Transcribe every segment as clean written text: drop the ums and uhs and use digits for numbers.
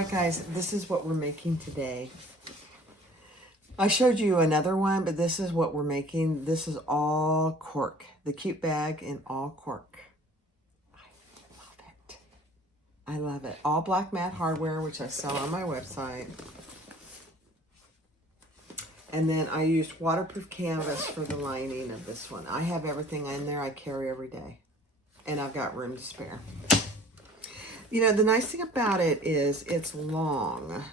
right, guys, this is what we're making today. I showed you another one, but this is what we're making. This is all cork. The cute bag in all cork. I love it. I love it. All black matte hardware, which I sell on my website. And then I used waterproof canvas for the lining of this one. I have everything in there I carry every day. And I've got room to spare. You know, the nice thing about it is it's long.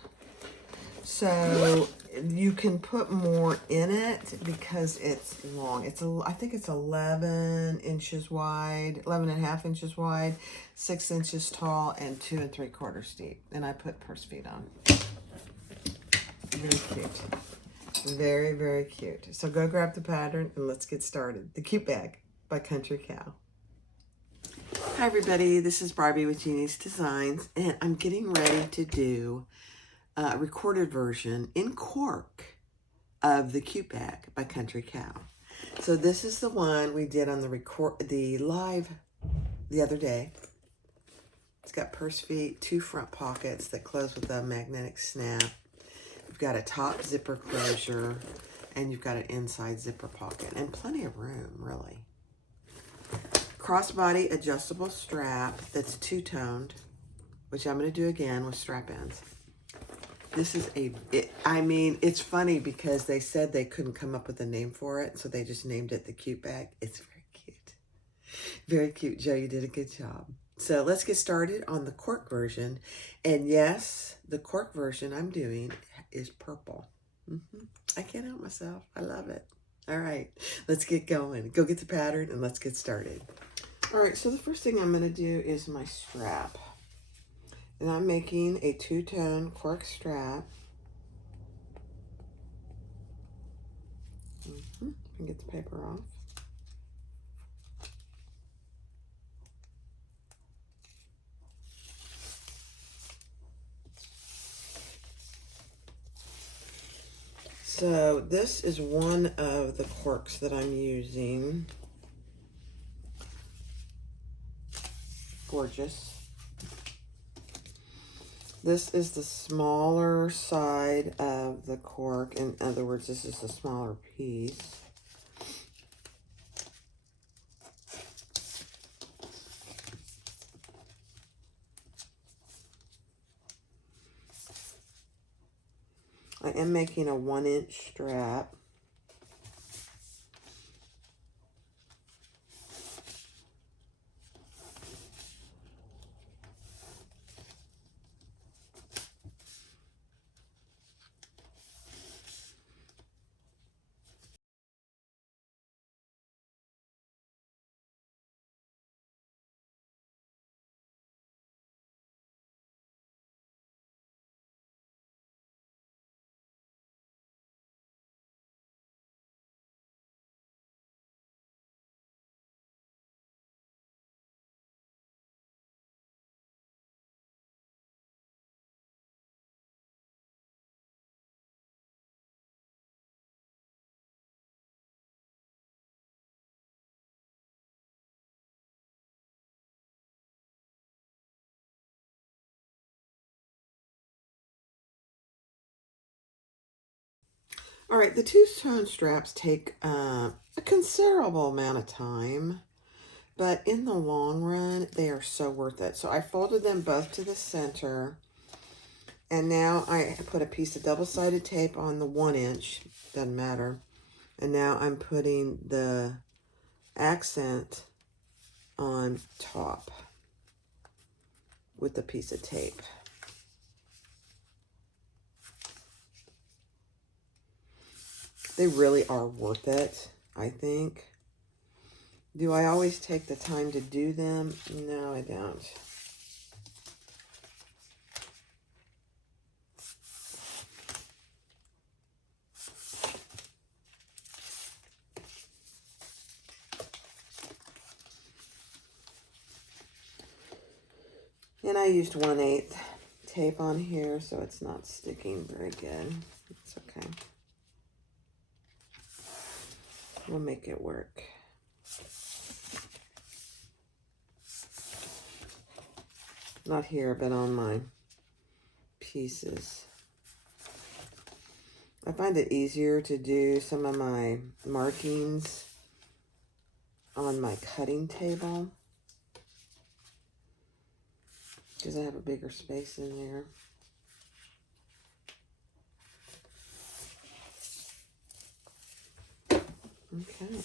So you can put more in it because it's long. I think it's 11 inches wide, 11 and a half inches wide, 6 inches tall, and 2 3/4 deep. And I put purse feet on. Very cute. Very, very cute. So go grab the pattern and let's get started. The Cute Bag by Country Cow. Hi everybody, this is Barbie with Jeannie's Designs, and I'm getting ready to do a recorded version in cork of the Cute Bag by Country Cow. So this is the one we did on the live the other day. It's got purse feet, 2 front pockets that close with a magnetic snap. You've got a top zipper closure, and you've got an inside zipper pocket, and plenty of room, really. Crossbody adjustable strap that's two-toned, which I'm going to do again with strap ends. This is it's funny because they said they couldn't come up with a name for it, so they just named it the Cute Bag. It's very cute. Very cute, Joe. You did a good job. So let's get started on the cork version. And yes, the cork version I'm doing is purple. I can't help myself. I love it. All right, let's get going. Go get the pattern and let's get started. All right, so the first thing I'm going to do is my strap. And I'm making a 2-tone cork strap. And get the paper off. So this is one of the corks that I'm using. Gorgeous. This is the smaller side of the cork. In other words, this is the smaller piece. I am making a 1-inch strap. All right, the 2-tone straps take a considerable amount of time, but in the long run, they are so worth it. So I folded them both to the center, and now I put a piece of double-sided tape on the 1-inch, doesn't matter, and now I'm putting the accent on top with the piece of tape. They really are worth it, I think. Do I always take the time to do them? No, I don't. And I used 1/8 tape on here, so it's not sticking very good. It's okay. We'll make it work. Not here, but on my pieces. I find it easier to do some of my markings on my cutting table because I have a bigger space in there. Okay.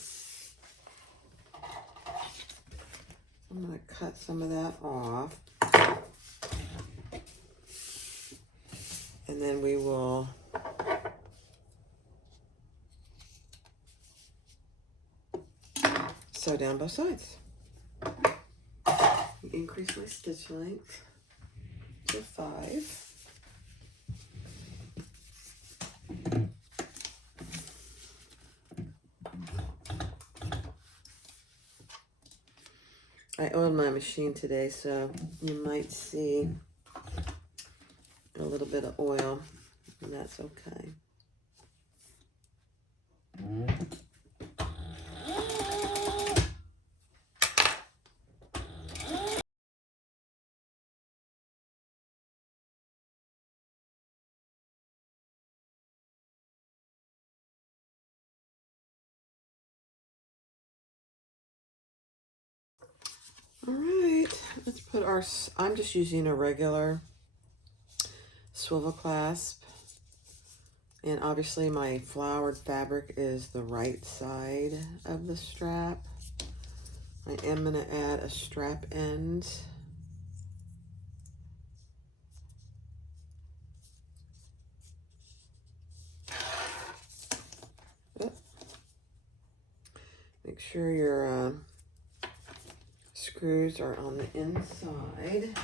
I'm going to cut some of that off. And then we will sew down both sides. Increase my stitch length to 5. I oiled my machine today, so you might see a little bit of oil, and that's okay. All right, let's put our, I'm just using a regular swivel clasp. And obviously my flowered fabric is the right side of the strap. I am going to add a strap end. Make sure your screws are on the inside.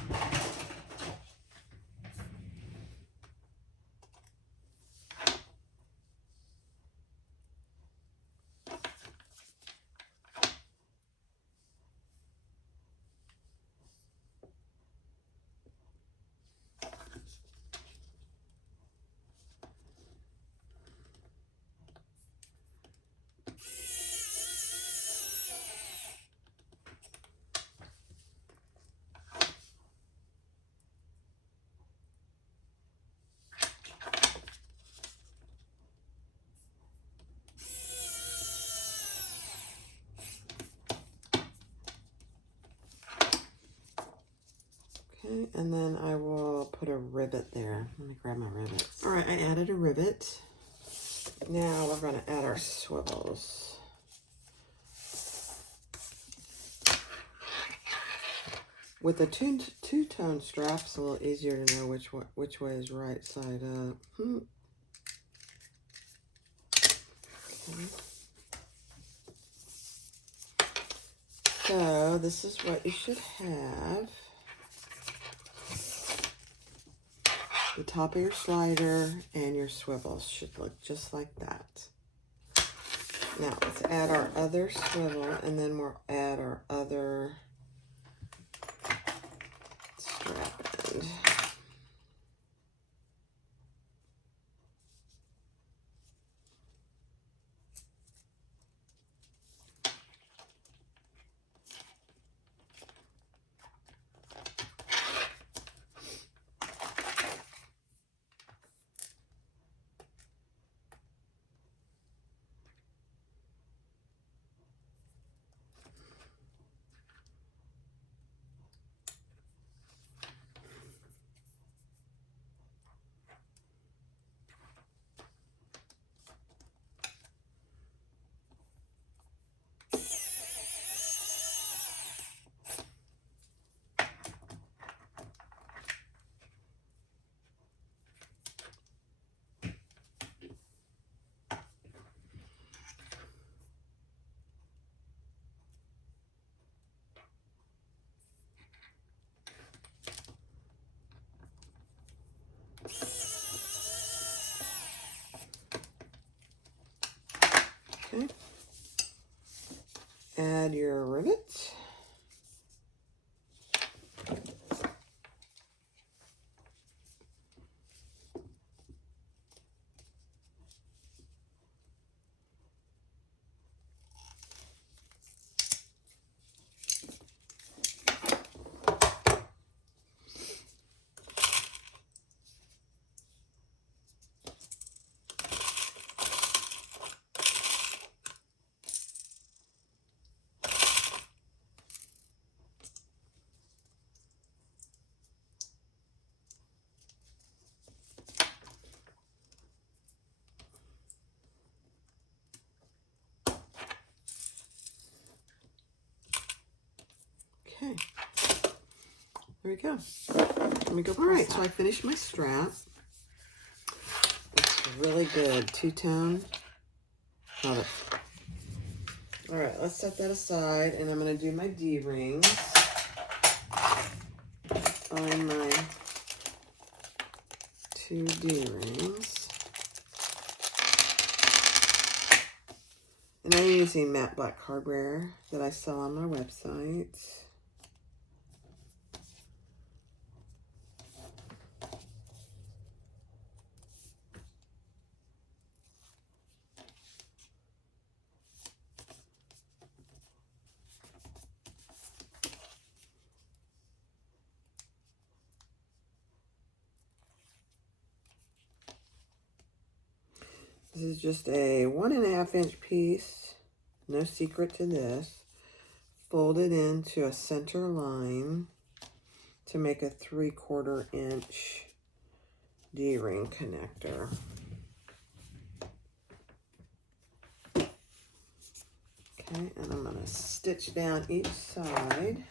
Okay, and then I will put a rivet there. Let me grab my rivet. All right, I added a rivet. Now we're going to add our swivels. With the two-tone strap, it's a little easier to know which way is right side up. Okay. So this is what you should have. The top of your slider and your swivels should look just like that. Now let's add our other swivel, and then we'll add our other strap end. Okay. Add your rivet. There we go. Let me go. All right, so I finished my strap. It's really good. Two-tone. Love it. All right, let's set that aside, and I'm going to do my D-rings. Find my 2 D-rings. And I'm using matte black hardware that I sell on my website. This is just a 1.5 inch piece. No secret to this. Folded into a center line to make a 3/4 inch D-ring connector. Okay, and I'm going to stitch down each side.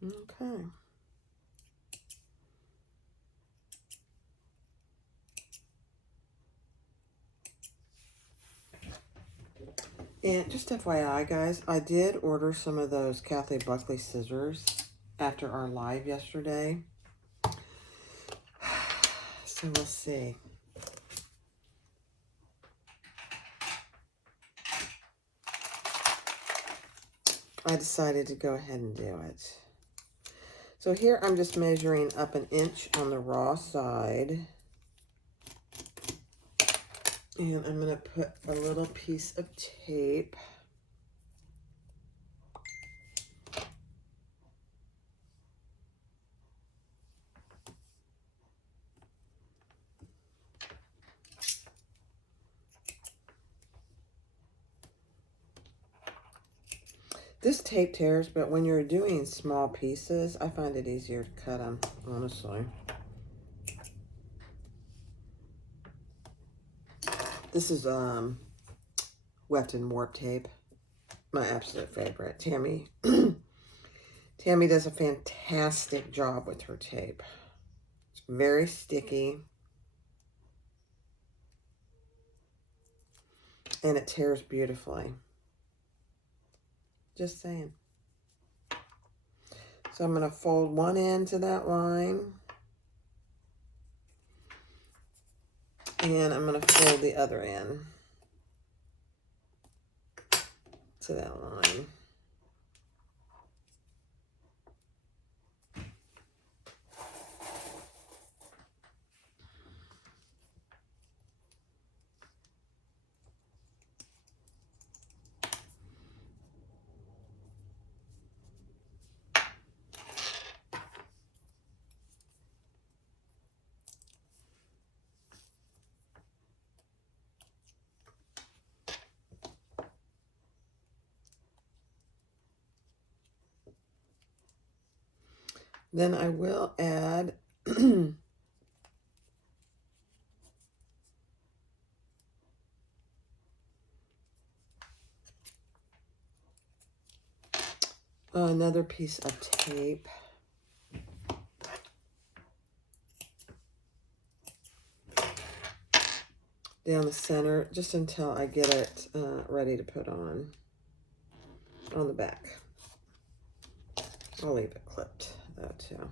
Okay. And just FYI, guys, I did order some of those Kathy Buckley scissors after our live yesterday. So we'll see. I decided to go ahead and do it. So here I'm just measuring up 1 inch on the raw side. And I'm going to put a little piece of tape. This tape tears, but when you're doing small pieces, I find it easier to cut them, honestly. This is Weft and Warp tape, my absolute favorite. Tammy does a fantastic job with her tape. It's very sticky. And it tears beautifully. Just saying. So I'm going to fold one end to that line. And I'm going to fold the other end to that line. Then I will add another piece of tape. Down the center, just until I get it ready to put on the back. I'll leave it clipped though too.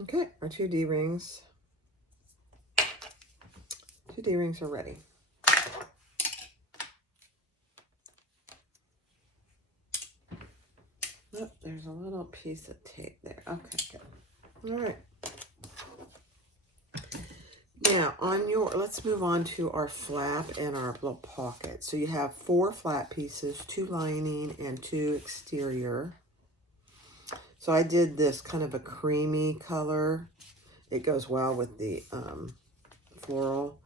Okay, our 2 D-rings. 2 D-rings are ready. Oh, there's a little piece of tape there. Okay, good. All right. Now, let's move on to our flap and our little pocket. So you have 4 flap pieces, 2 lining and 2 exterior. So I did this kind of a creamy color. It goes well with the floral.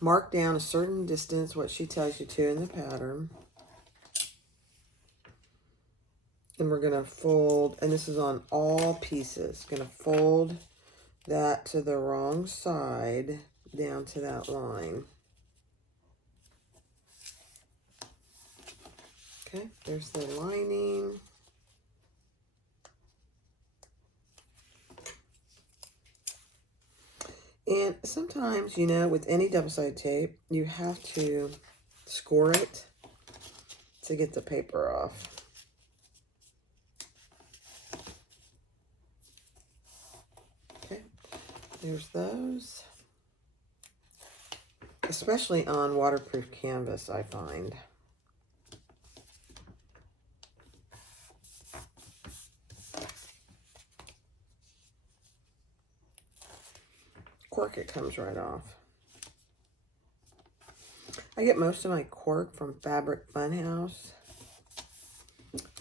Mark down a certain distance, what she tells you to in the pattern. And we're gonna fold, and this is on all pieces, gonna fold that to the wrong side down to that line. Okay, there's the lining. And sometimes, you know, with any double-sided tape, you have to score it to get the paper off. Okay, there's those. Especially on waterproof canvas, I find. Cork, it comes right off. I get most of my cork from Fabric Funhouse.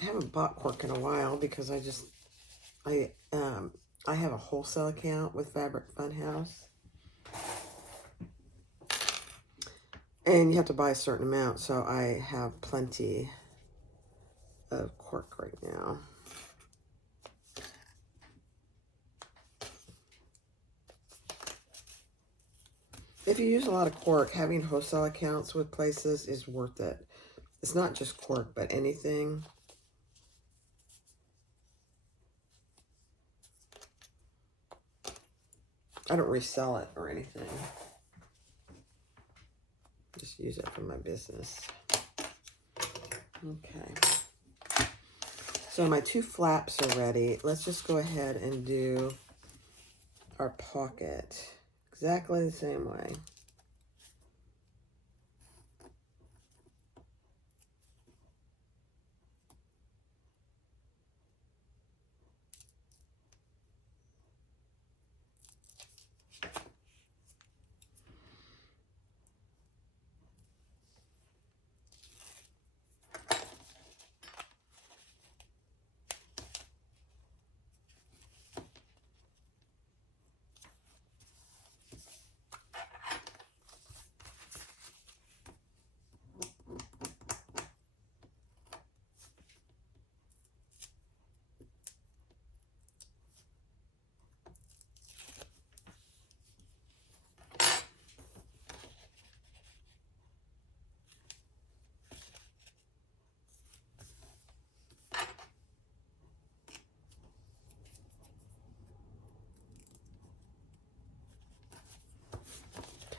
I haven't bought cork in a while because I have a wholesale account with Fabric Funhouse. And you have to buy a certain amount, so I have plenty of cork right now. If you use a lot of cork, having wholesale accounts with places is worth it. It's not just cork, but anything. I don't resell it or anything. Just use it for my business. Okay. So my 2 flaps are ready. Let's just go ahead and do our pocket exactly the same way.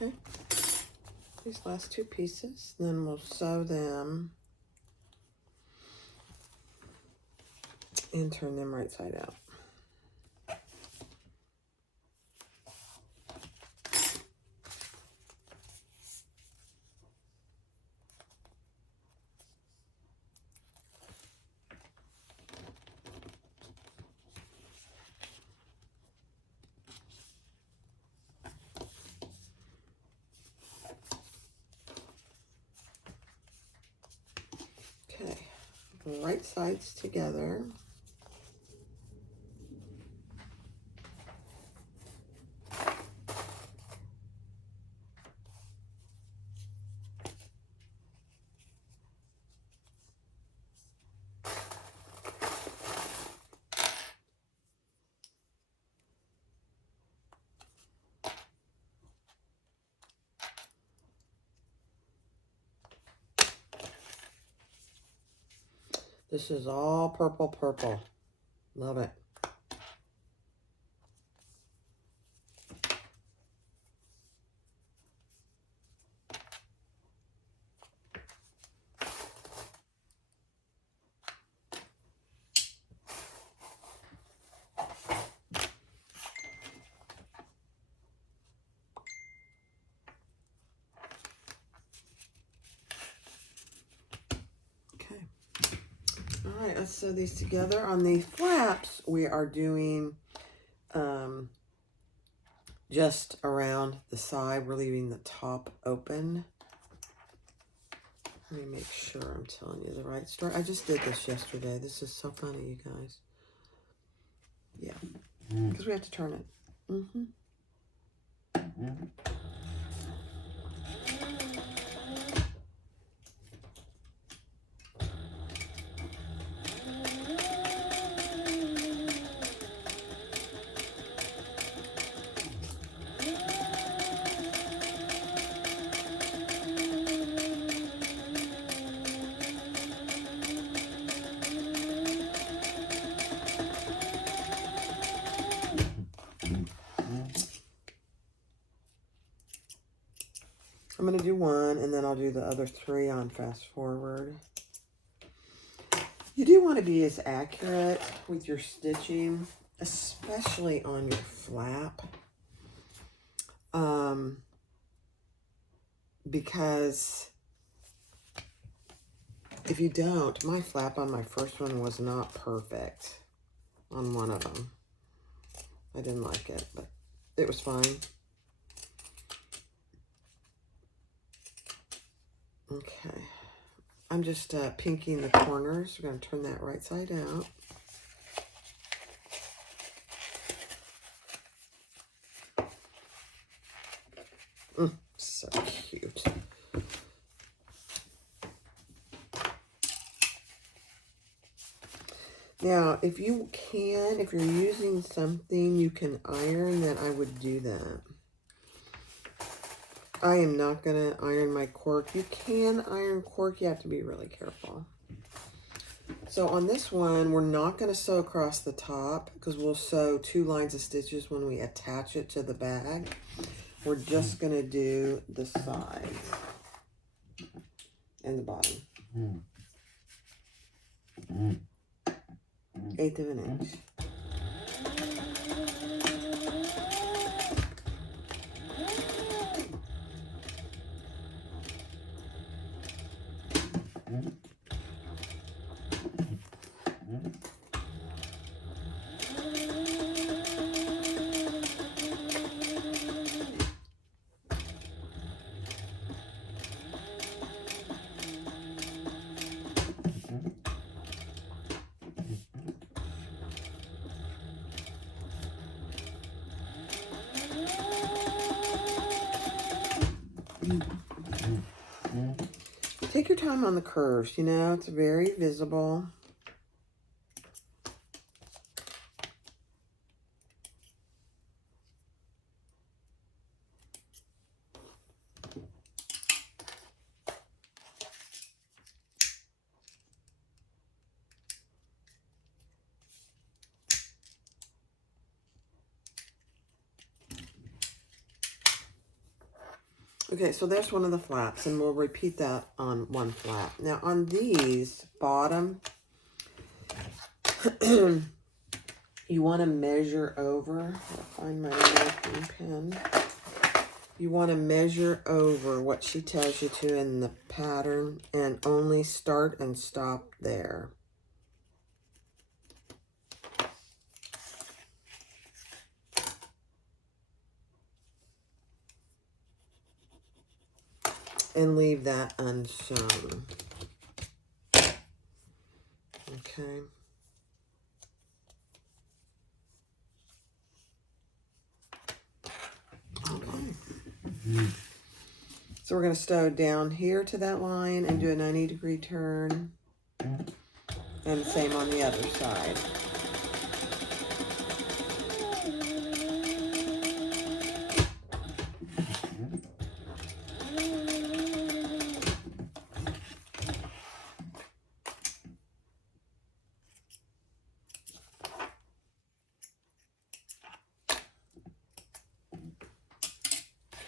Okay, these last 2 pieces, then we'll sew them and turn them right side out. Okay, right sides together. This is all purple, purple. Love it. right, let's sew these together. On the flaps, we are doing just around the side. We're leaving the top open. Let me make sure I'm telling you the right story. I just did this yesterday. This is so funny, you guys. Yeah, because we have to turn it. I'm going to do one, and then I'll do the other 3 on fast forward. You do want to be as accurate with your stitching, especially on your flap. Because if you don't, my flap on my first one was not perfect on one of them. I didn't like it, but it was fine. Okay, I'm just pinking the corners. We're going to turn that right side out. So cute. Now, if you can, if you're using something you can iron, then I would do that. I am not going to iron my cork. You can iron cork. You have to be really careful. So on this one, we're not going to sew across the top because we'll sew 2 lines of stitches when we attach it to the bag. We're just going to do the sides and the bottom. 1/8 of an inch. Take your time on the curves, you know, it's very visible. Okay, so there's one of the flaps, and we'll repeat that on one flap. Now, on these bottom, you want to measure over. I'll find my marking pen. You want to measure over what she tells you to in the pattern, and only start and stop there. And leave that unsewn. Okay. So we're going to sew down here to that line and do a 90-degree turn. And same on the other side.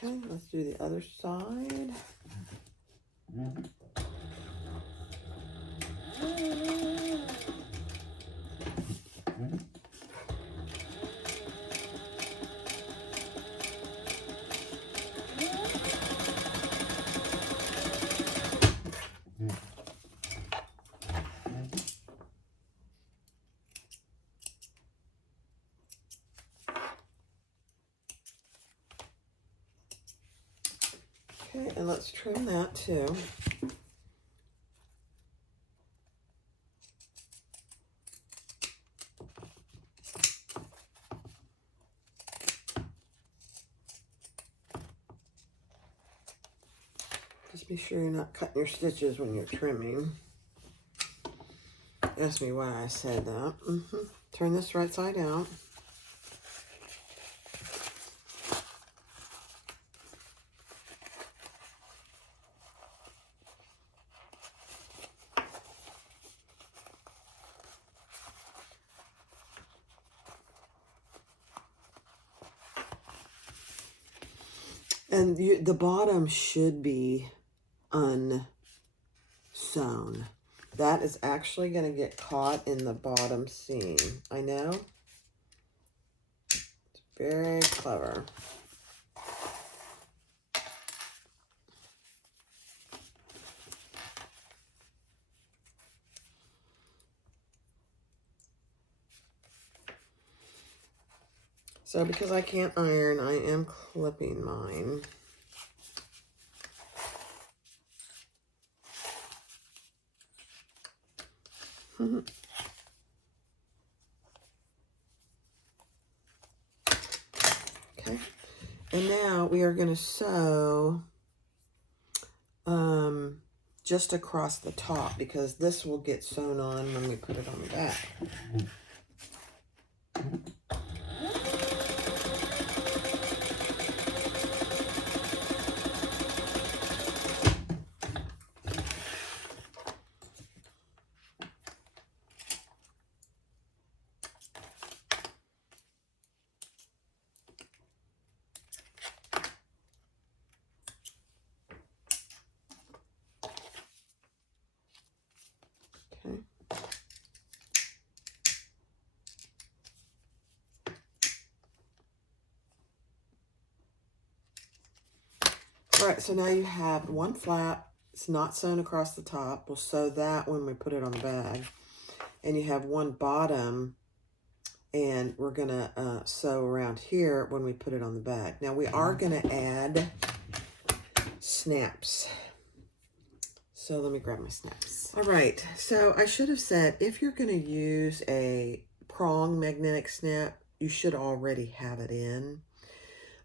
Okay, let's do the other side. Okay, and let's trim that too. Just be sure you're not cutting your stitches when you're trimming. Ask me why I said that. Turn this right side out. And the bottom should be unsewn. That is actually going to get caught in the bottom seam. I know. It's very clever. So because I can't iron, I am clipping mine. Okay, and now we are going to sew just across the top, because this will get sewn on when we put it on the back. Okay. All right, so now you have one flap. It's not sewn across the top. We'll sew that when we put it on the bag. And you have one bottom, and we're gonna sew around here when we put it on the bag. Now we are gonna add snaps. So let me grab my snaps. All right, so I should have said, if you're gonna use a prong magnetic snap, you should already have it in.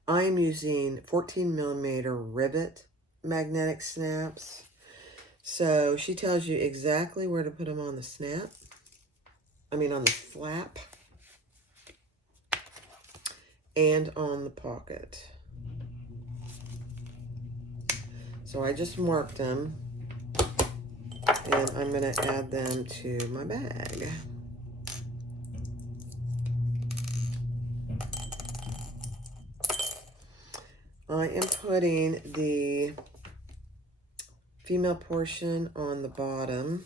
I'm using 14mm rivet magnetic snaps. So she tells you exactly where to put them on the snap. I mean on the flap. And on the pocket. So I just marked them. And I'm going to add them to my bag. I am putting the female portion on the bottom.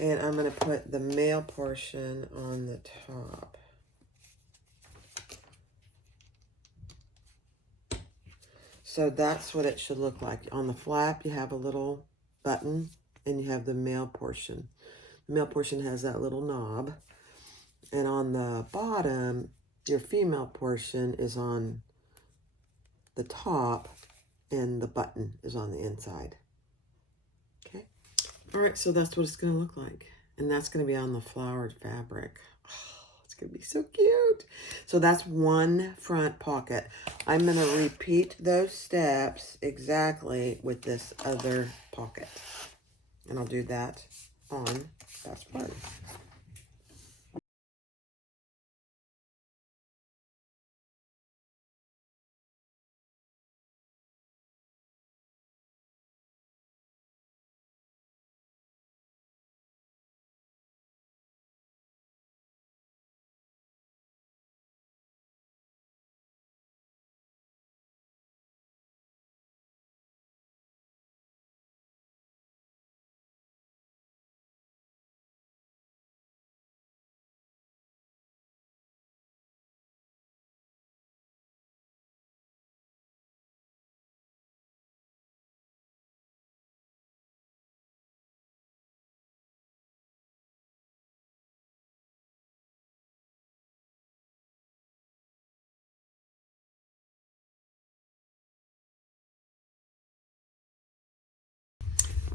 And I'm going to put the male portion on the top. So that's what it should look like. On the flap, you have a little button, and you have the male portion. The male portion has that little knob. And on the bottom, your female portion is on the top, and the button is on the inside. Okay. All right, so that's what it's going to look like. And that's going to be on the flowered fabric. Oh, it's going to be so cute. So that's one front pocket. I'm going to repeat those steps exactly with this other pocket. And I'll do that on Best Part.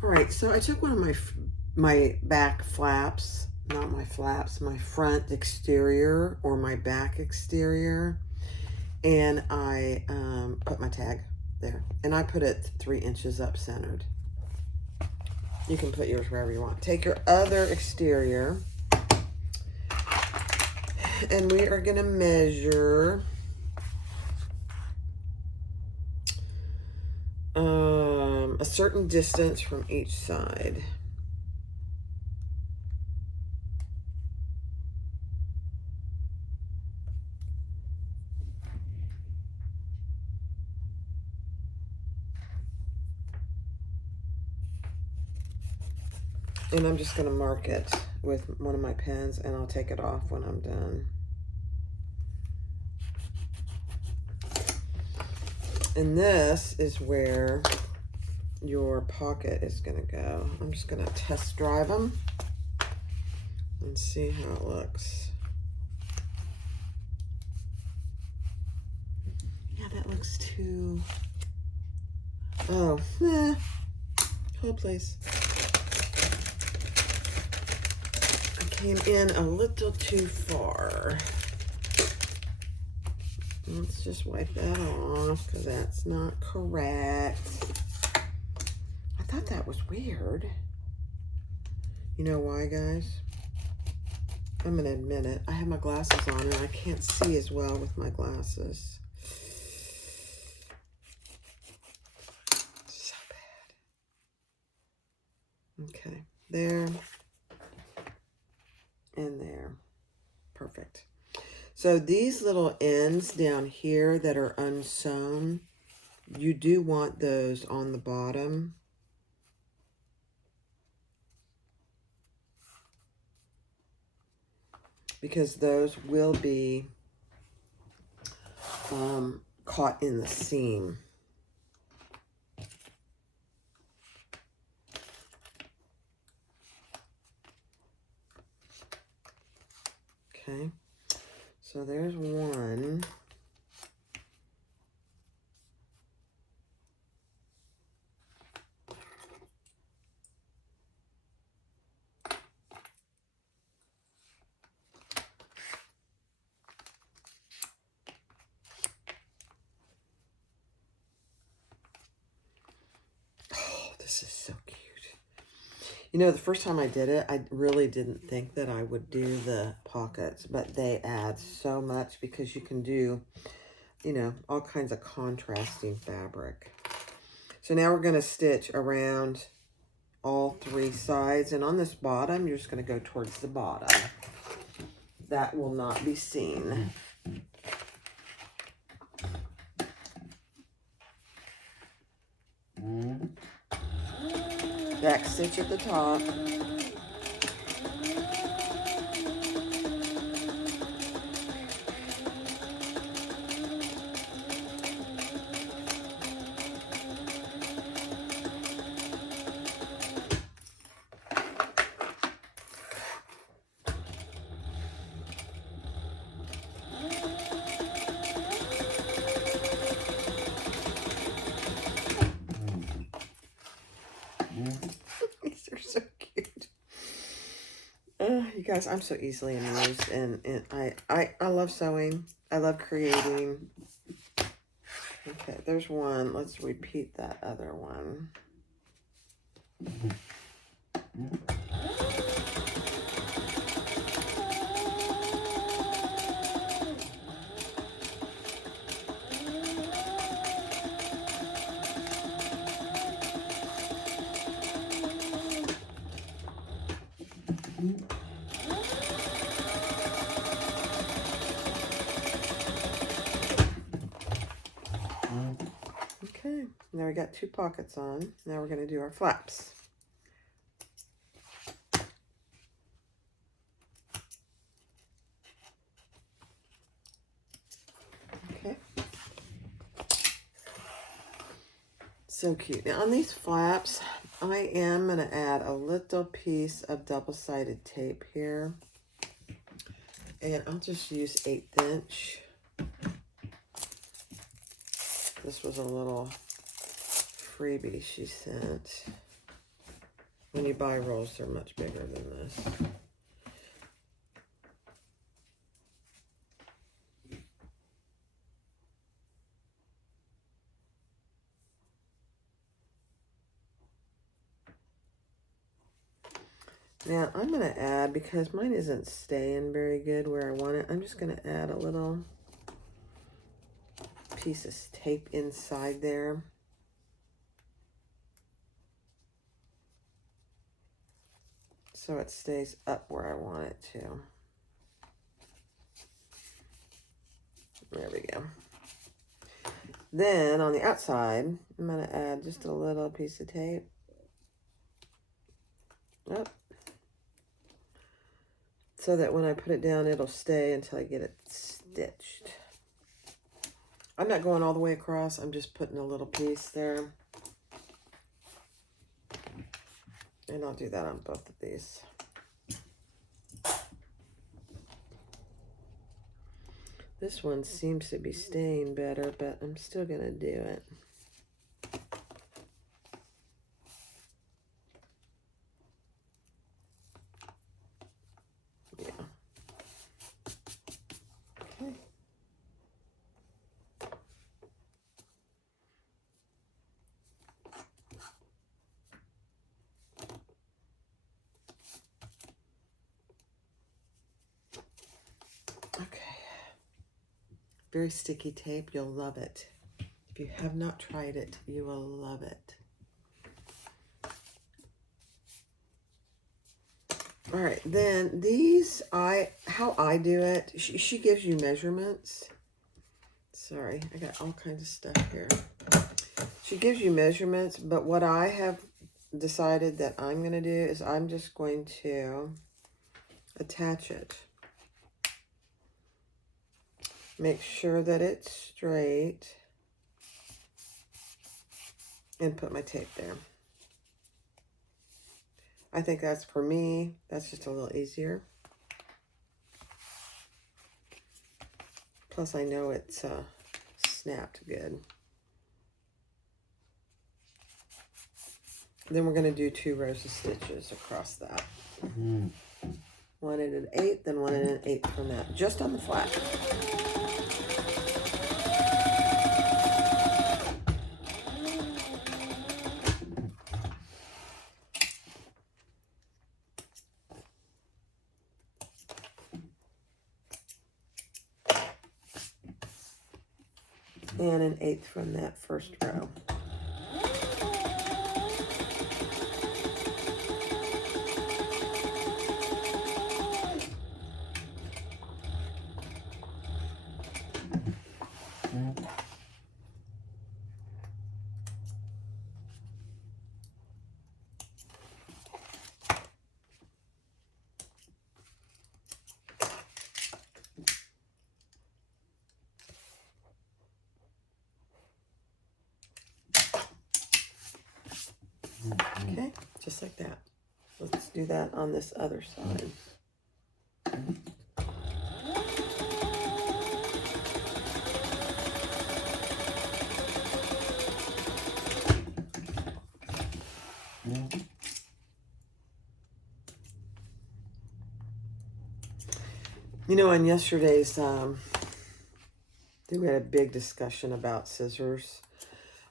All right, so I took one of my back flaps, not my flaps, my front exterior or my back exterior, and I put my tag there, and I put it 3 inches up centered. You can put yours wherever you want. Take your other exterior, and we are going to measure a certain distance from each side. And I'm just going to mark it with one of my pens, and I'll take it off when I'm done. And this is where your pocket is going to go. I'm just going to test drive them and see how it looks. Yeah, that looks too... Oh, hold please. I came in a little too far. Let's just wipe that off because that's not correct. I thought that was weird. You know why, guys? I'm going to admit it. I have my glasses on and I can't see as well with my glasses. So bad. Okay, there and there. Perfect. So these little ends down here that are unsewn, you do want those on the bottom. Because those will be caught in the seam. Okay, so there's one. This is so cute. You know, the first time I did it, I really didn't think that I would do the pockets, but they add so much because you can do, you know, all kinds of contrasting fabric. So now we're going to stitch around all 3 sides, and on this bottom, you're just going to go towards the bottom. That will not be seen. Back stitch at the top. These are so cute. You guys, I'm so easily amused, and I love sewing. I love creating. Okay, there's one. Let's repeat that other one. Okay, now we got 2 pockets on. Now we're going to do our flaps. Okay. So cute. Now on these flaps, I am going to add a little piece of double-sided tape here. And I'll just use 1/8 inch. This was a little freebie she sent. When you buy rolls, they're much bigger than this. Now, I'm going to add, because mine isn't staying very good where I want it, I'm just going to add a little piece of tape inside there. So it stays up where I want it to. There we go. Then on the outside, I'm going to add just a little piece of tape. Up. So that when I put it down, it'll stay until I get it stitched. I'm not going all the way across. I'm just putting a little piece there. And I'll do that on both of these. This one seems to be staying better, but I'm still going to do it. Yeah. Okay. Okay. Very sticky tape. You'll love it. If you have not tried it, you will love it. All right, then these, how I do it, she gives you measurements. Sorry, I got all kinds of stuff here. She gives you measurements, but what I have decided that I'm going to do is I'm just going to attach it. Make sure that it's straight and put my tape there. I think that's, for me, that's just a little easier. Plus I know it's snapped good. Then we're going to do 2 rows of stitches across that. One at an 1/8, then one at an 1/8 from that, just on the flat. And an 1/8 from that first row. Okay, just like that. Let's do that on this other side. You know, on yesterday's, we had a big discussion about scissors.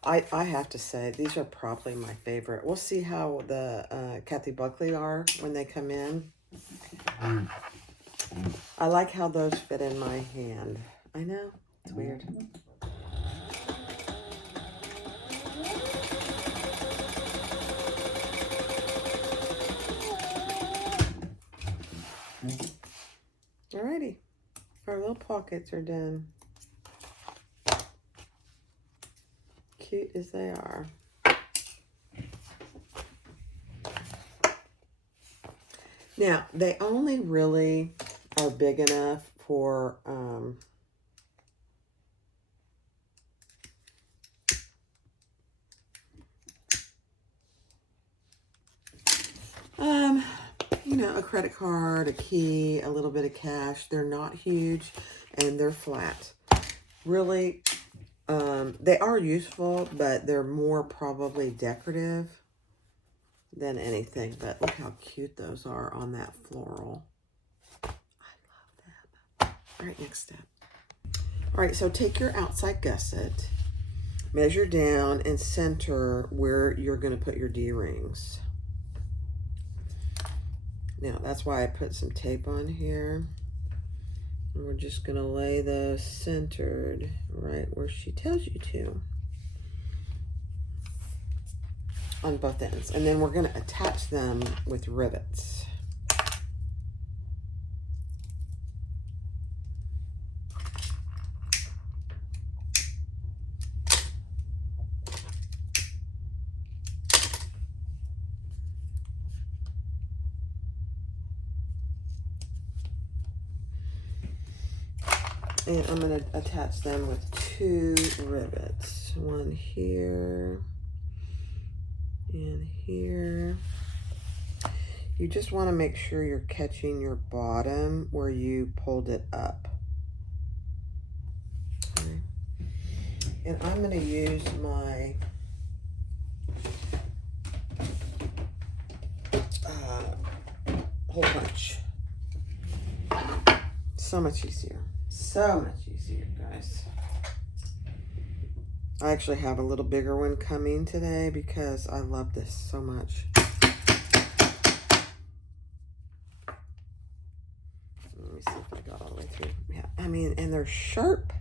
I have to say, these are probably my favorite. We'll see how the Kathy Buckley are when they come in. I like how those fit in my hand. I know, it's weird. Alrighty, our little pockets are done. Cute as they are. Now, they only really are big enough for you know, a credit card, a key, a little bit of cash. They're not huge and they're flat. Really, they are useful, but they're more probably decorative than anything. But look how cute those are on that floral. I love them. All right, next step. All right, so take your outside gusset, measure down, and center where you're going to put your D-rings. Now, that's why I put some tape on here. And we're just going to lay those centered right where she tells you to on both ends. And then we're going to attach them with rivets. And I'm going to attach them with 2 rivets. One here and here. You just want to make sure you're catching your bottom where you pulled it up. Okay. And I'm going to use my hole punch. So much easier. So much easier, guys. I actually have a little bigger one coming today because I love this so much. Let me see if I got all the way through. Yeah, I mean, and they're sharp.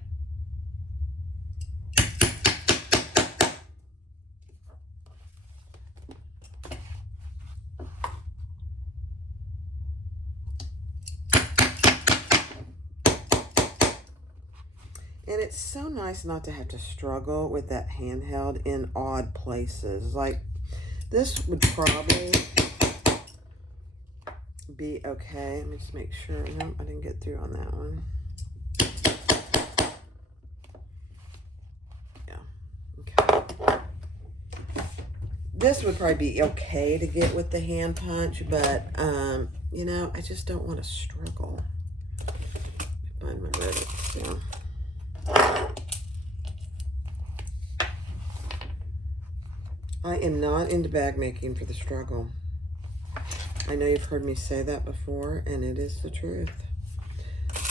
And it's so nice not to have to struggle with that handheld in odd places. Like, this would probably be okay. Let me just make sure. No, I didn't get through on that one. Yeah, okay. This would probably be okay to get with the hand punch, but, you know, I just don't want to struggle. Find my rivets, yeah. I am not into bag making for the struggle. I know you've heard me say that before, and it is the truth.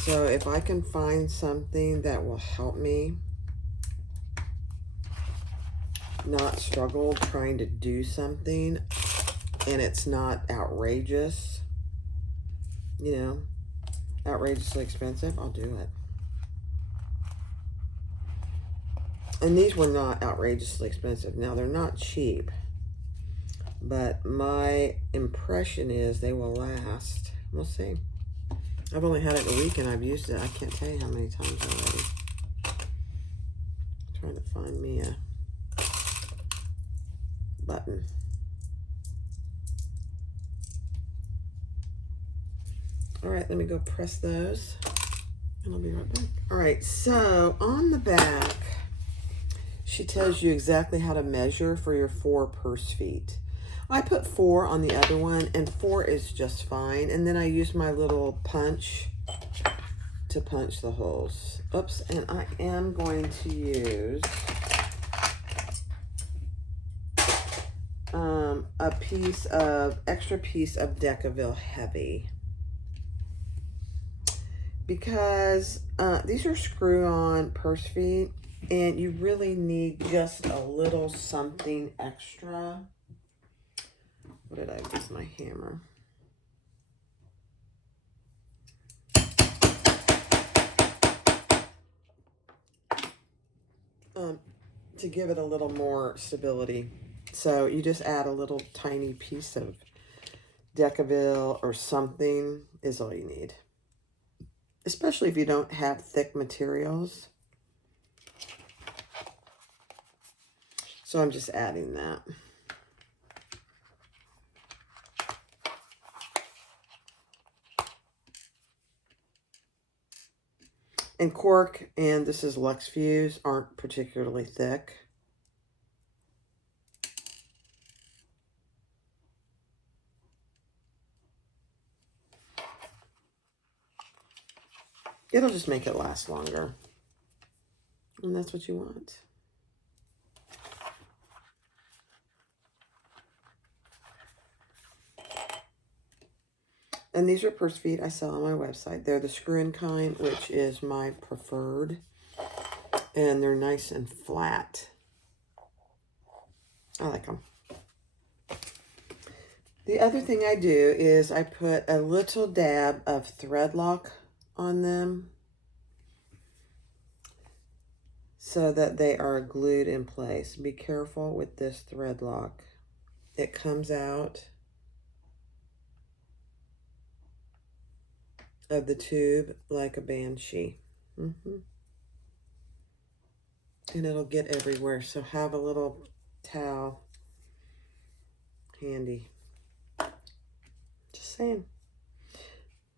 So if I can find something that will help me not struggle trying to do something, and it's not outrageous, you know, outrageously expensive, I'll do it. And these were not outrageously expensive. Now, they're not cheap, but my impression is they will last. We'll see. I've only had it a week and I've used it. I can't tell you how many times already. I'm trying to find me a button. All right, let me go press those and I'll be right back. All right, so on the back, she tells you exactly how to measure for your 4 purse feet. I put 4 on the other one, and 4 is just fine. And then I use my little punch to punch the holes. Oops, and I am going to use extra piece of Decaville Heavy. Because these are screw-on purse feet, and you really need just a little something extra. What did I use? My hammer. To give it a little more stability. So you just add a little tiny piece of Decaville or something is all you need. Especially if you don't have thick materials. So I'm just adding that. And Cork, and this is Luxe Fuse, aren't particularly thick. It'll just make it last longer. And that's what you want. And these are purse feet I sell on my website. They're the screw-in kind, which is my preferred. And they're nice and flat. I like them. The other thing I do is I put a little dab of thread lock on them so that they are glued in place. Be careful with this thread lock. It comes out of the tube like a banshee. And it'll get everywhere, so have a little towel handy. Just saying,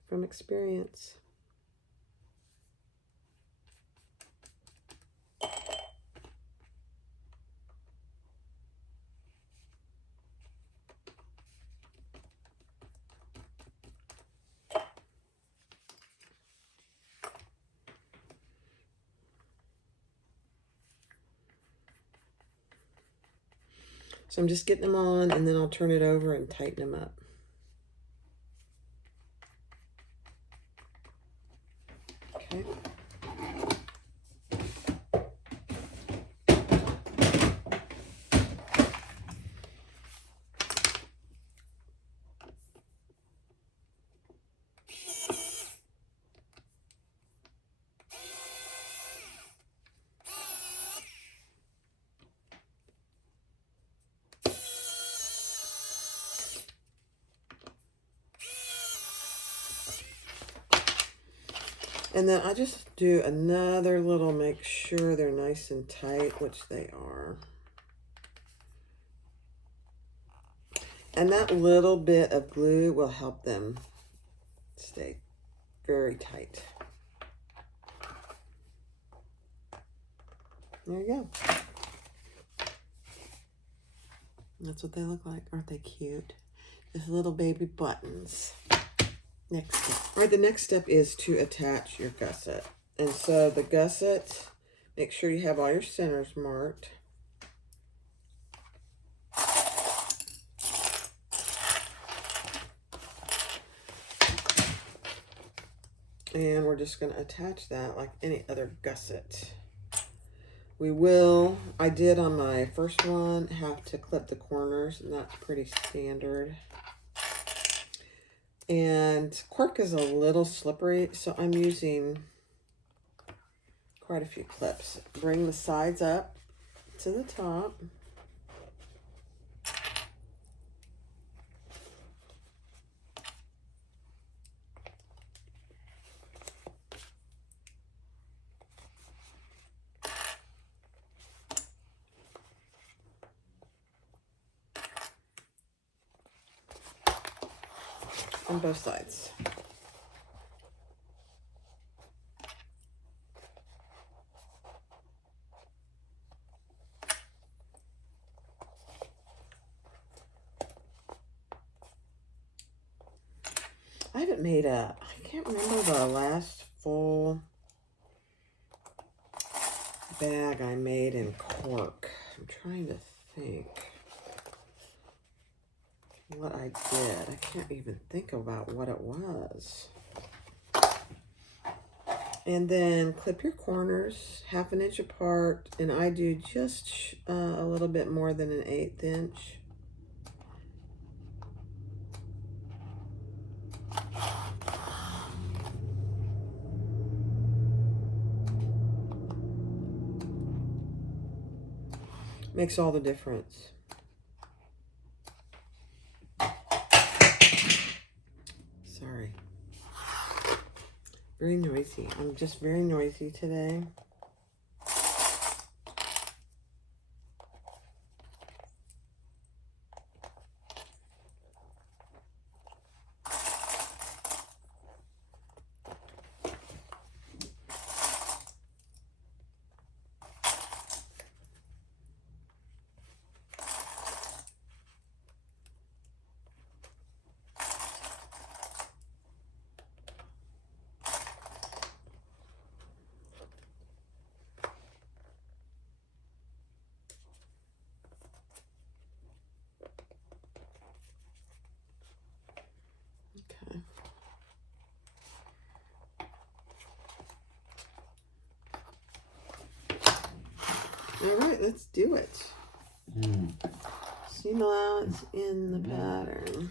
from experience. So I'm just getting them on, and then I'll turn it over and tighten them up. Okay. And then I just do another little, make sure they're nice and tight, which they are. And that little bit of glue will help them stay very tight. There you go. That's what they look like. Aren't they cute? Just little baby buttons. Next step. All right, the next step is to attach your gusset. And so the gusset, make sure you have all your centers marked. And we're just going to attach that like any other gusset. We will, I did on my first one, have to clip the corners, and that's pretty standard. And Cork is a little slippery, so I'm using quite a few clips. Bring the sides up to the top. On both sides. I haven't made I can't remember the last full bag I made in Cork. I'm trying to think what I did. I can't even think about what it was. And then clip your corners 1/2 inch apart, and I do just a little bit more than an 1/8 inch. Makes all the difference. Sorry. Very noisy. I'm just very noisy today. All right, let's do it. Seam allowance in the pattern.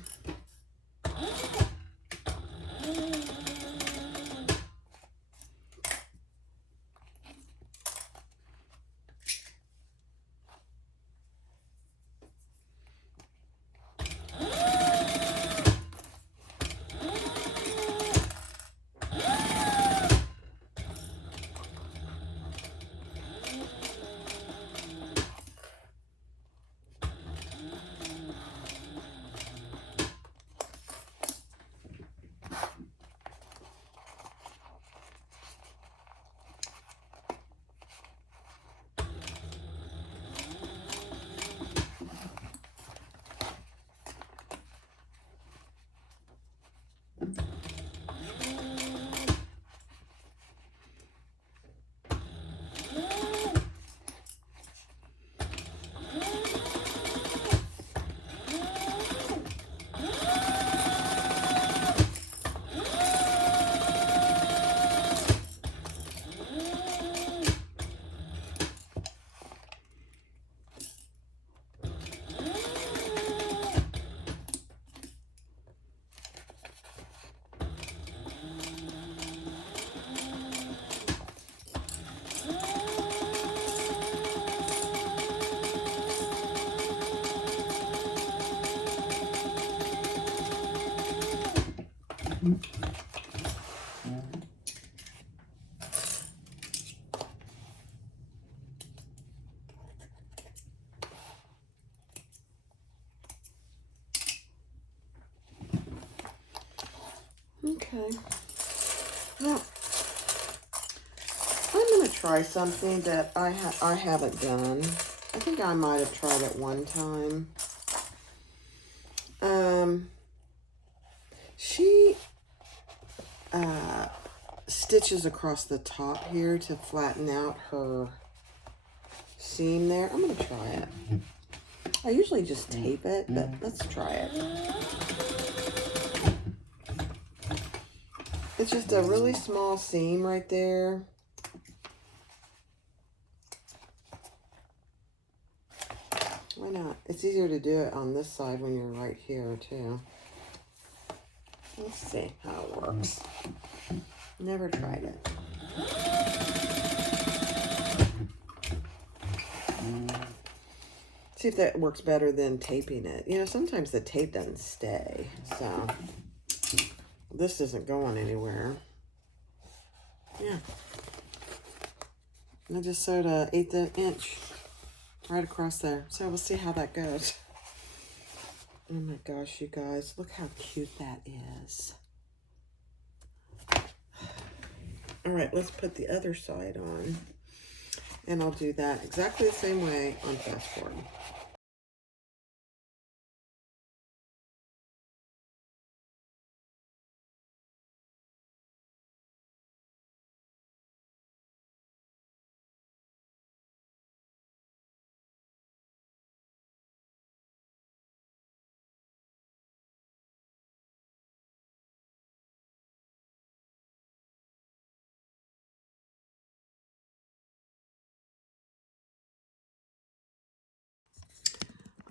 Okay. Now, I'm going to try something that I haven't done. I think I might have tried it one time. She stitches across the top here to flatten out her seam there. I'm going to try it. I usually just tape it, but let's try it. It's just a really small seam right there. Why not? It's easier to do it on this side when you're right here too. Let's see how it works. Never tried it. See if that works better than taping it. You know, sometimes the tape doesn't stay, so this isn't going anywhere. Yeah. I just sewed a 1/8 inch right across there. So we'll see how that goes. Oh my gosh, you guys, look how cute that is. All right, let's put the other side on. And I'll do that exactly the same way on fast forward.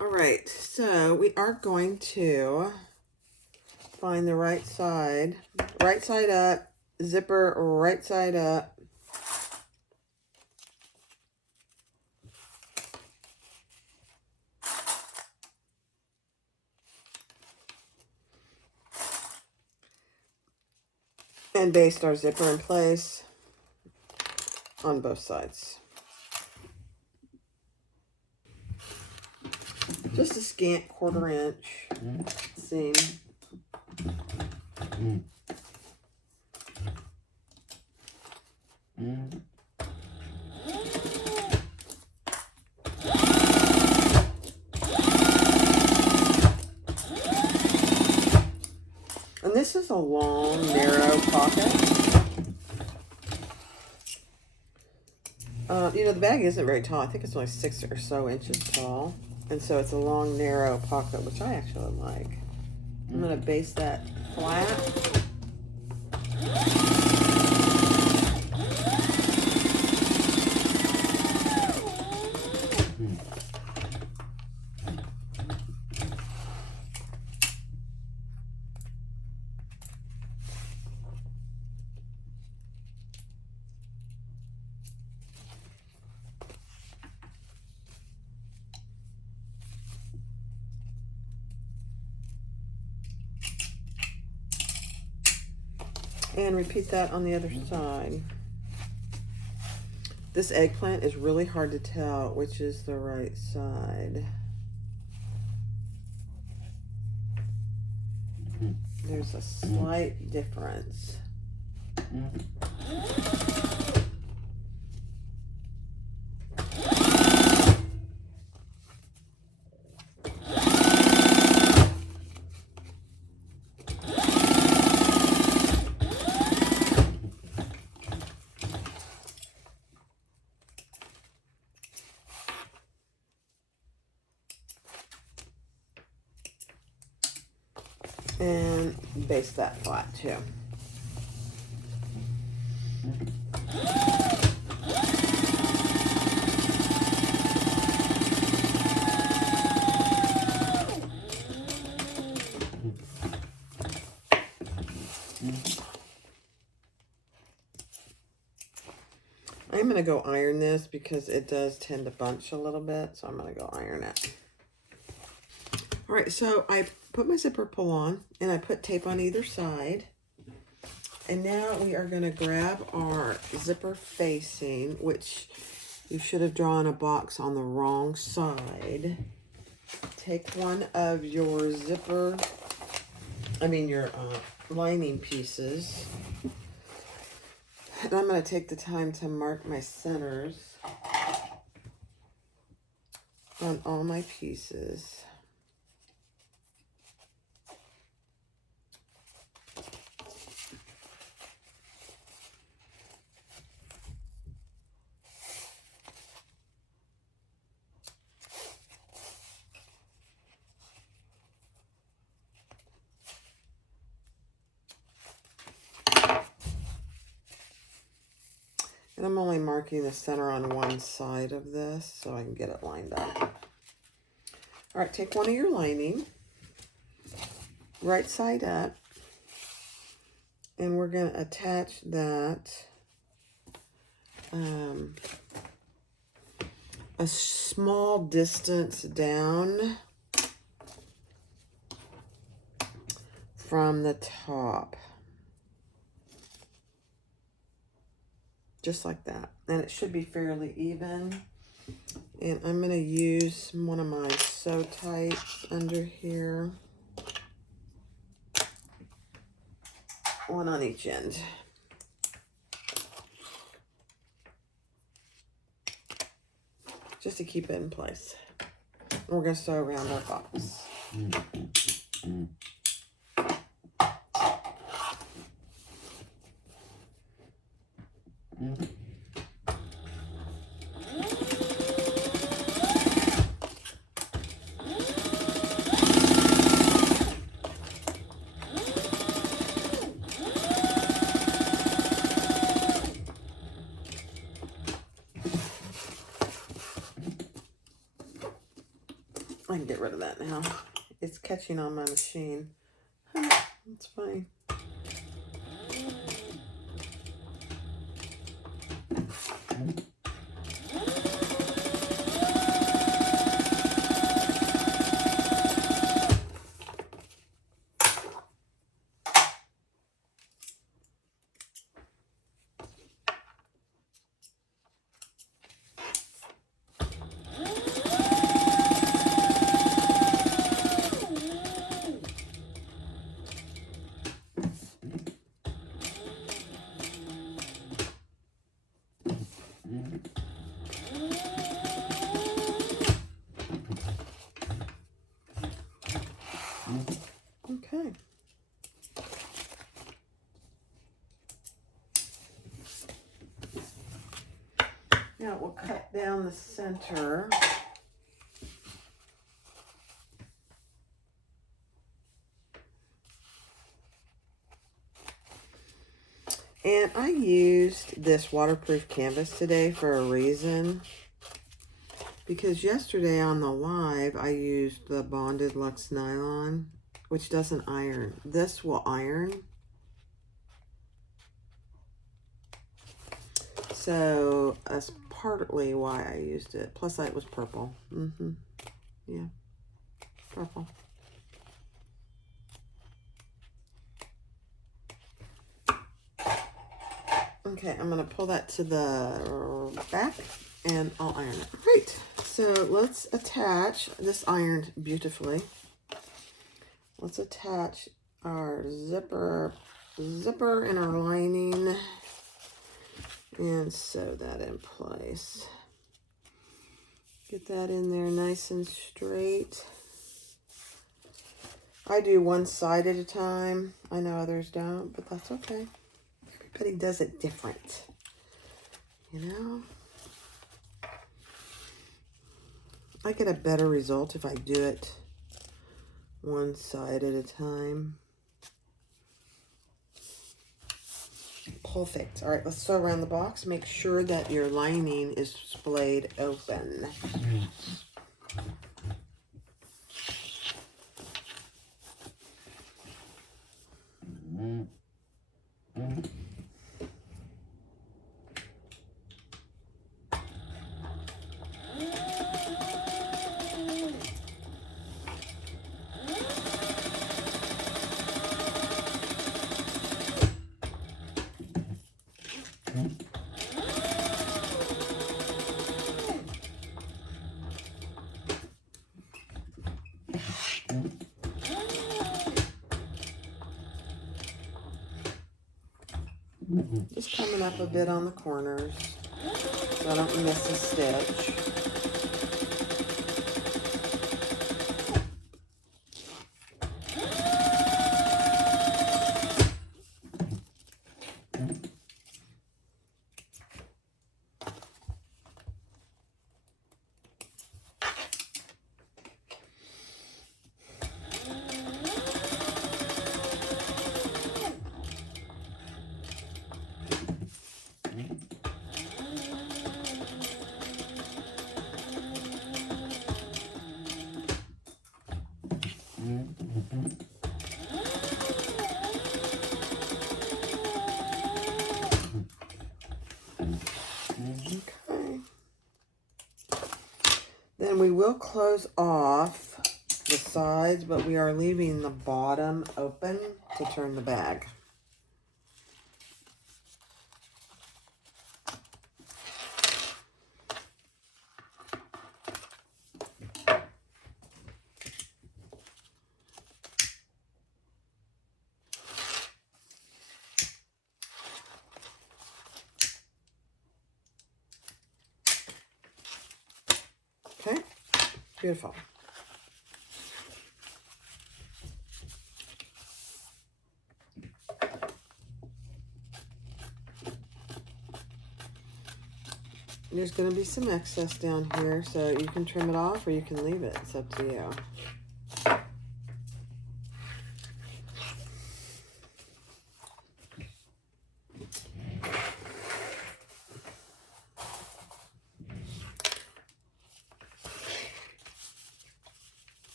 All right, so we are going to find the right side up, zipper right side up. And baste our zipper in place on both sides. Just a scant 1/4 inch seam. And this is a long, narrow pocket. You know, the bag isn't very tall. I think it's only 6 or so inches tall. And so it's a long, narrow pocket, which I actually like. I'm going to baste that flat. And repeat that on the other side. This eggplant is really hard to tell which is the right side. There's a slight difference. And baste that flat too. I'm going to go iron this because it does tend to bunch a little bit, so I'm going to go iron it. All right, so I put my zipper pull on, and I put tape on either side. And now we are going to grab our zipper facing, which you should have drawn a box on the wrong side. Take one of your your lining pieces. And I'm going to take the time to mark my centers on all my pieces. And I'm only marking the center on one side of this so I can get it lined up. All right, take one of your lining, right side up, and we're going to attach that a small distance down from the top. Just like that. And it should be fairly even. And I'm going to use one of my sew tights under here. One on each end. Just to keep it in place. And we're going to sew around our box. I can get rid of that now. It's catching on my machine. It's fine. Okay. Now we'll cut down the center. And I used this waterproof canvas today for a reason. Because yesterday on the live, I used the bonded luxe nylon, which doesn't iron. This will iron. So that's partly why I used it. Plus it was purple. Yeah, purple. Okay, I'm gonna pull that to the back and I'll iron it. Right, so let's attach, this ironed beautifully. Let's attach our zipper and our lining and sew that in place. Get that in there nice and straight. I do one side at a time. I know others don't, but that's okay. Everybody does it different, you know? I get a better result if I do it one side at a time. Perfect. All right, let's sew around the box. Make sure that your lining is splayed open. Just coming up a bit on the corners so I don't miss a stitch. Okay. Then we will close off the sides, but we are leaving the bottom open to turn the bag. Okay, beautiful. There's going to be some excess down here, so you can trim it off or you can leave it. It's up to you.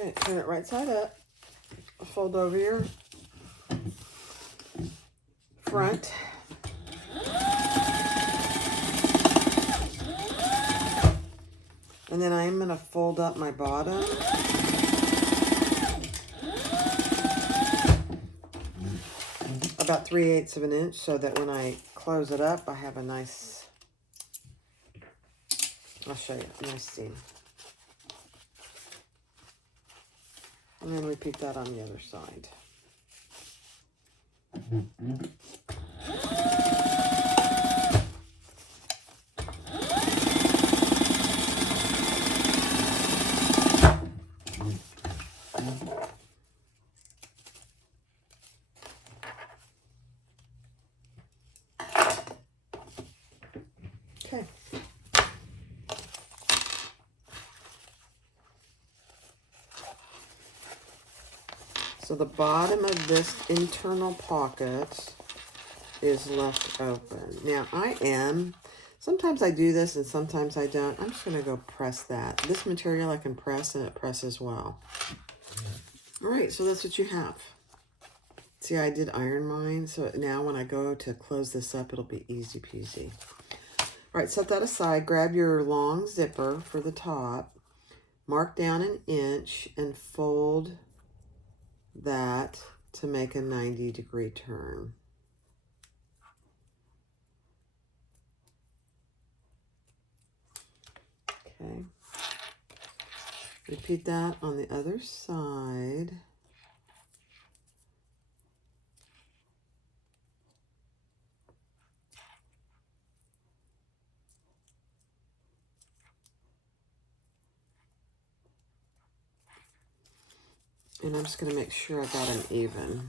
Okay, turn it right side up. Fold over your front. And then I'm going to fold up my bottom. About 3/8 of an inch so that when I close it up, I have a nice, I'll show you, a nice seam. And then repeat that on the other side. Okay. So the bottom of this internal pocket is left open. Now sometimes I do this and sometimes I don't. I'm just going to go press that. This material I can press and it presses well. All right, so that's what you have. See, I did iron mine, so now when I go to close this up, it'll be easy peasy. All right, set that aside. Grab your long zipper for the top. Mark down 1 inch and fold that to make a 90-degree turn. Okay. Repeat that on the other side. And I'm just going to make sure I got them even.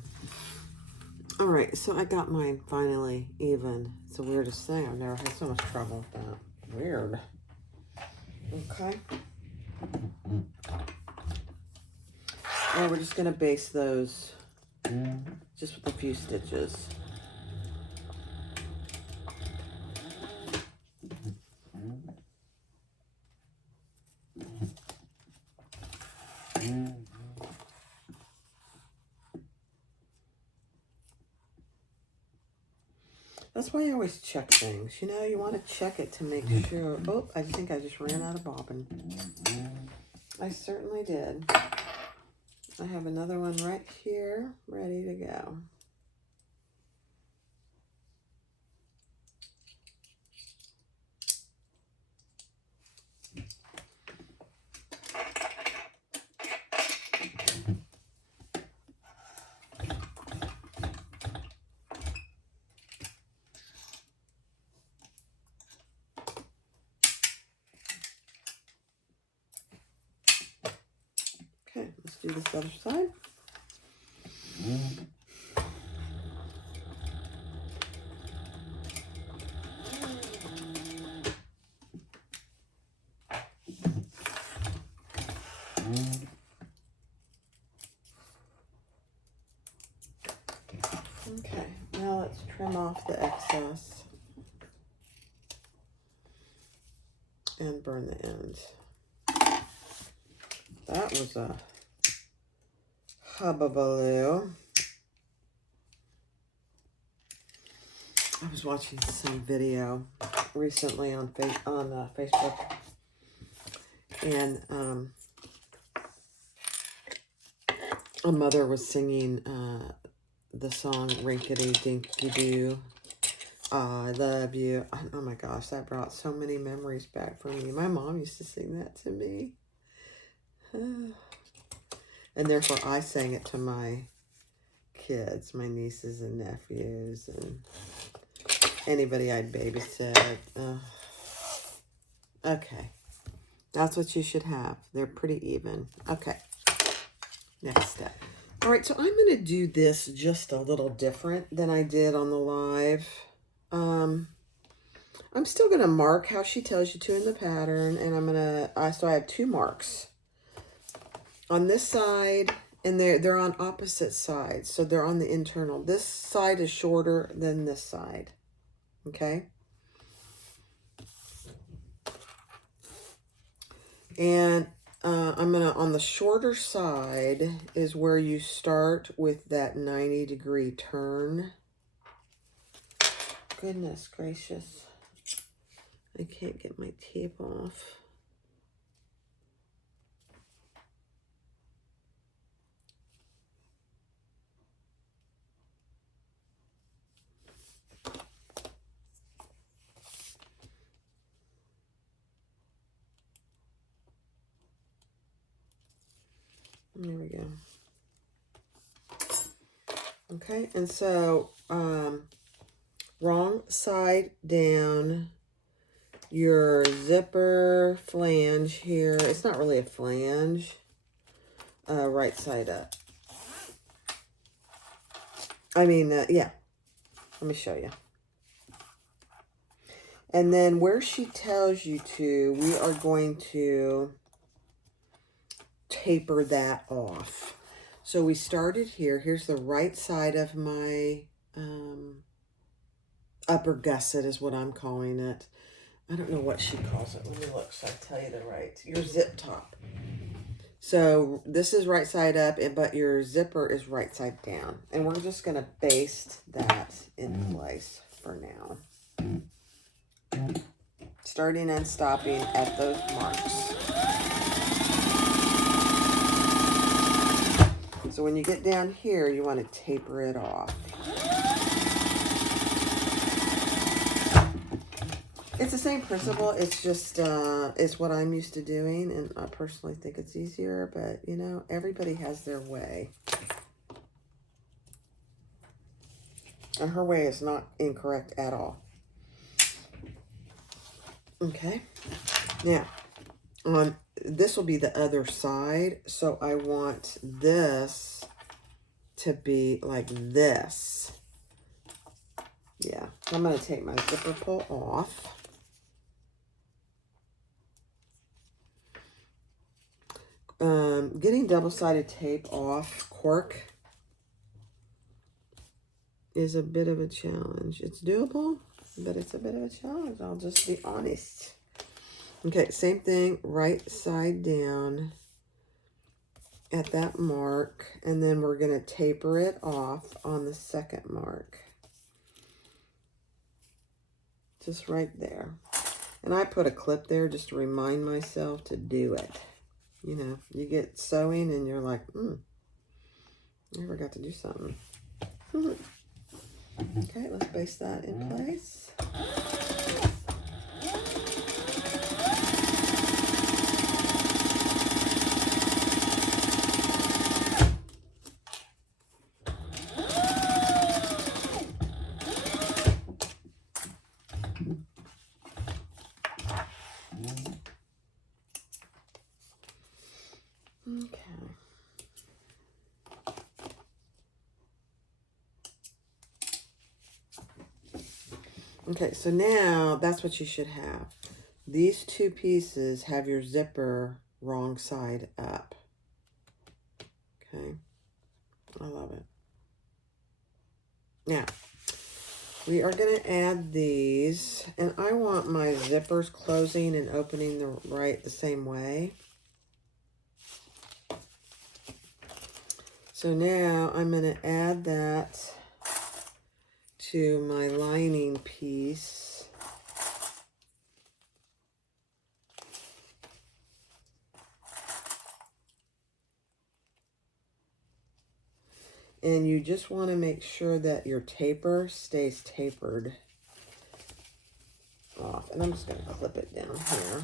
All right, so I got mine finally even. It's the weirdest thing. I've never had so much trouble with that. Weird. Okay. Now we're just going to base those just with a few stitches. That's why I always check things. You know, you want to check it to make sure. Oh, I think I just ran out of bobbin. I certainly did. I have another one right here, ready to go. Okay, let's do this other side. Okay, now let's trim off the excess and burn the ends. That was a hubbubaloo. I was watching some video recently on Facebook, and a mother was singing the song "Rinkety Dinky Doo." I love you. Oh my gosh, that brought so many memories back for me. My mom used to sing that to me. And therefore I sang it to my kids, my nieces and nephews, and anybody I'd babysit. Okay. That's what you should have. They're pretty even. Okay. Next step. All right, so I'm going to do this just a little different than I did on the live. I'm still going to mark how she tells you to in the pattern, and I'm going to, so I have 2 marks on this side, and they're on opposite sides, so they're on the internal. This side is shorter than this side, okay? And I'm going to, on the shorter side is where you start with that 90-degree turn. Goodness gracious. I can't get my tape off. There we go. Okay, and so wrong side down, your zipper flange here. It's not really a flange. Right side up. I mean, yeah. Let me show you. And then where she tells you to, we are going to taper that off. So we started here. Here's the right side of my upper gusset is what I'm calling it. I don't know what she calls it. Let me look so I tell you the right. Your zip top. So this is right side up, but your zipper is right side down. And we're just going to baste that in place for now. Starting and stopping at those marks. So So when you get down here, you want to taper it off. It's the same principle. It's just, it's what I'm used to doing. And I personally think it's easier. But, you know, everybody has their way. And her way is not incorrect at all. Okay. Now, this will be the other side. So I want this to be like this. Yeah. I'm going to take my zipper pull off. Getting double-sided tape off cork is a bit of a challenge. It's doable, but it's a bit of a challenge. I'll just be honest. Okay, same thing, right side down at that mark, and then we're going to taper it off on the second mark. Just right there. And I put a clip there just to remind myself to do it. You know, you get sewing and you're like, I forgot to do something. Okay, let's base that in place. Okay, so now that's what you should have. These two pieces have your zipper wrong side up. Okay, I love it. Now, we are going to add these, and I want my zippers closing and opening the same way. So now I'm going to add that to my lining piece. And you just want to make sure that your taper stays tapered off. And I'm just going to clip it down here.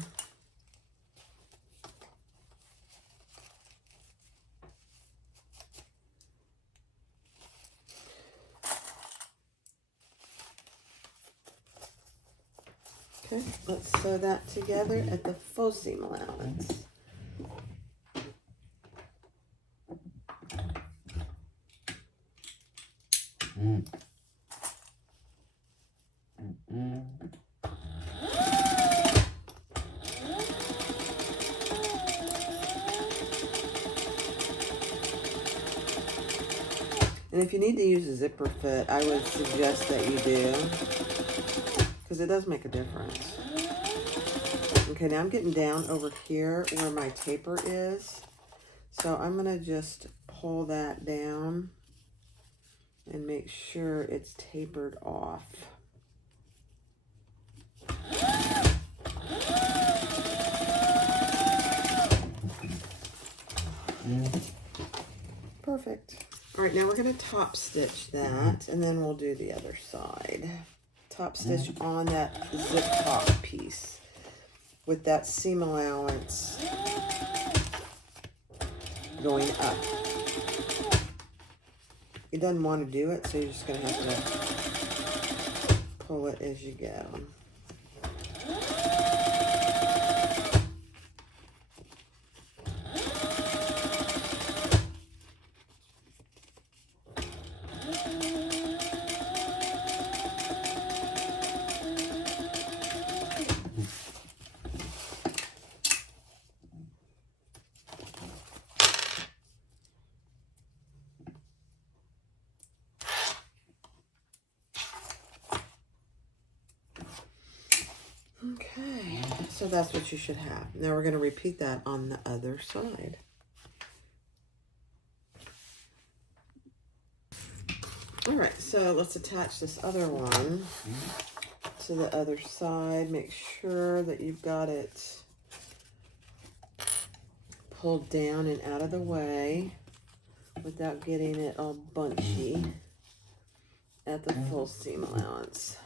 Okay, let's sew that together at the full seam allowance. And if you need to use a zipper fit, I would suggest that you do, because it does make a difference. Okay, now I'm getting down over here where my taper is. So I'm going to just pull that down and make sure it's tapered off. Perfect. All right, now we're going to top stitch that, and then we'll do the other side. Top stitch on that zip top piece with that seam allowance going up. It doesn't want to do it, so you're just going to have to pull it as you go. Okay, so that's what you should have. Now we're going to repeat that on the other side. All right, so let's attach this other one to the other side. Make sure that you've got it pulled down and out of the way without getting it all bunchy at the full seam allowance.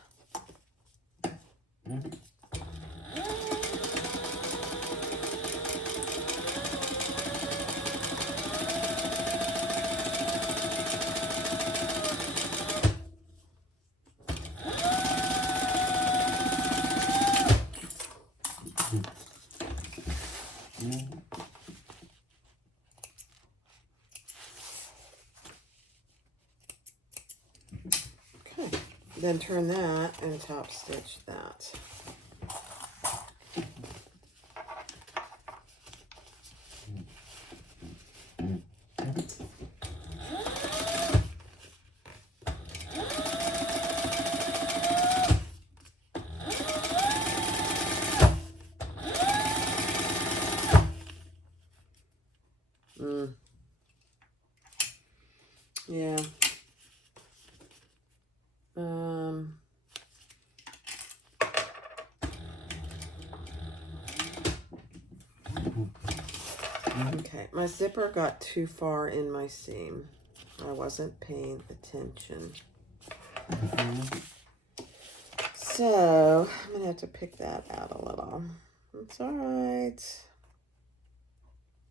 Okay, then turn that and top stitch that. Yeah. Okay, my zipper got too far in my seam. I wasn't paying attention. So, I'm going to have to pick that out a little. It's all right.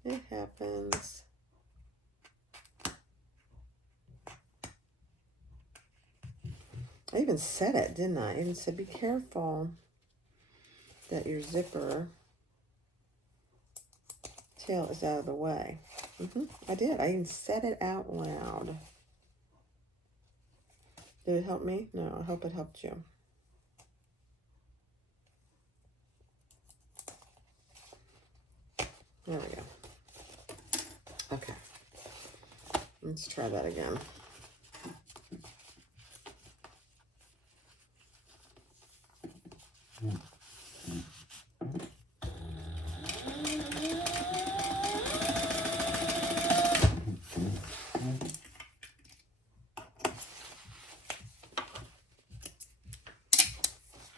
It happens. I even said it, didn't I? I even said, be careful that your zipper tail is out of the way. I did. I even said it out loud. Did it help me? No, I hope it helped you. There we go. Okay. Let's try that again.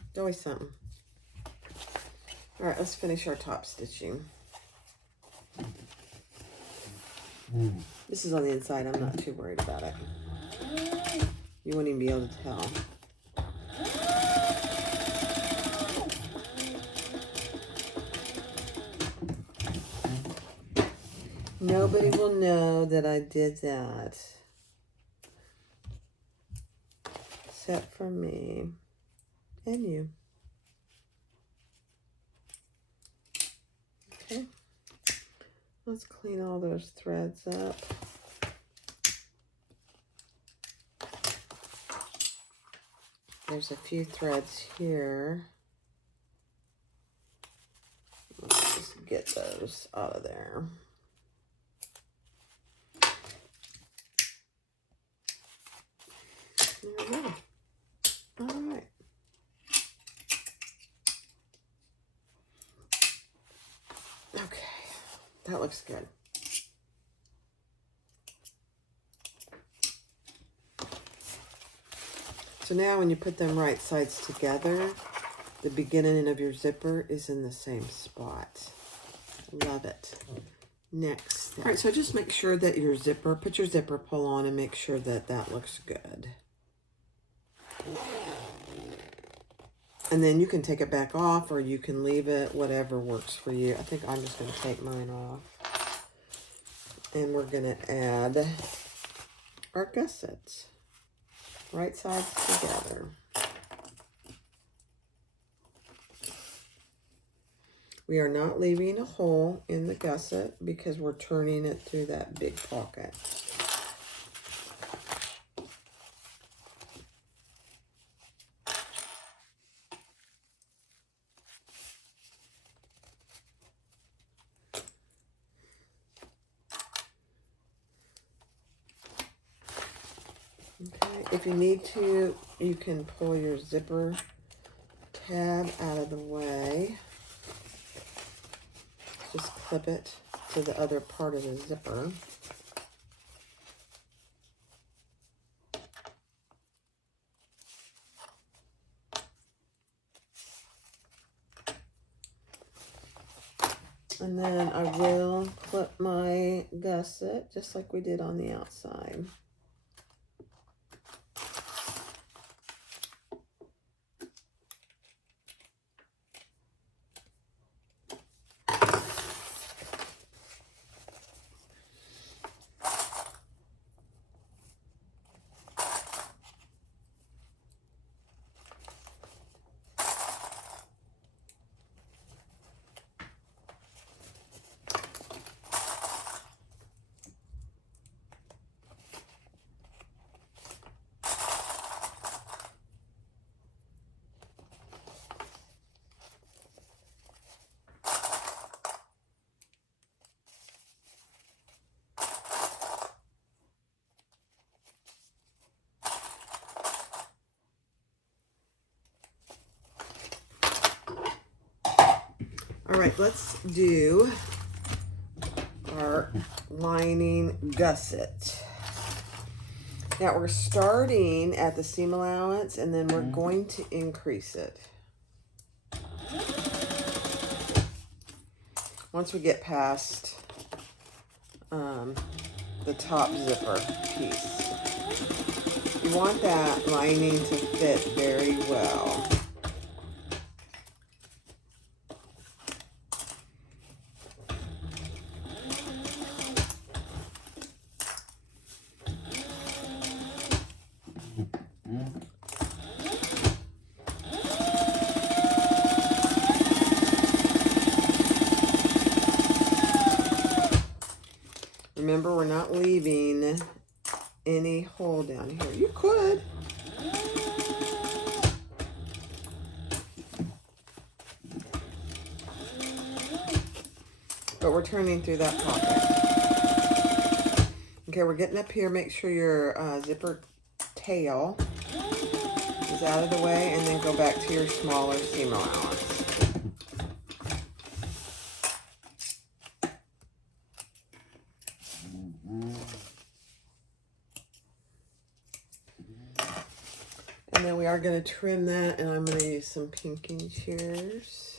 It's always something. All right, let's finish our top stitching. This is on the inside. I'm not too worried about it. You won't even be able to tell. Nobody will know that I did that. Except for me and you. Okay. Let's clean all those threads up. There's a few threads here. Let's just get those out of there. There we go. All right. Okay, that looks good. So now when you put them right sides together, the beginning of your zipper is in the same spot. Love it. Next step. All right, so just make sure that your zipper, put your zipper pull on and make sure that that looks good. And then you can take it back off or you can leave it, whatever works for you. I think I'm just going to take mine off. And we're going to add our gussets. Right sides together. We are not leaving a hole in the gusset because we're turning it through that big pocket. Okay, if you need to, you can pull your zipper tab out of the way. Just clip it to the other part of the zipper. And then I will clip my gusset just like we did on the outside. All right, let's do our lining gusset. Now we're starting at the seam allowance and then we're going to increase it. Once we get past the top zipper piece. You want that lining to fit very well. Remember, we're not leaving any hole down here. You could. But we're turning through that pocket. Okay, we're getting up here. Make sure your zipper tail is out of the way, and then go back to your smaller seam allowance. And then we are going to trim that, and I'm going to use some pinking shears.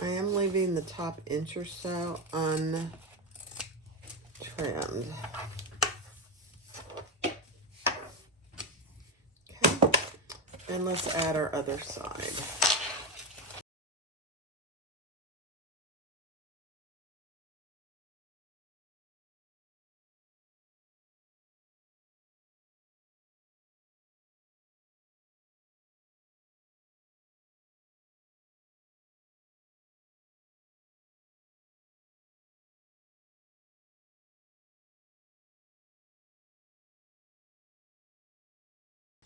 I am leaving the top inch or so untrimmed. Okay, and let's add our other side.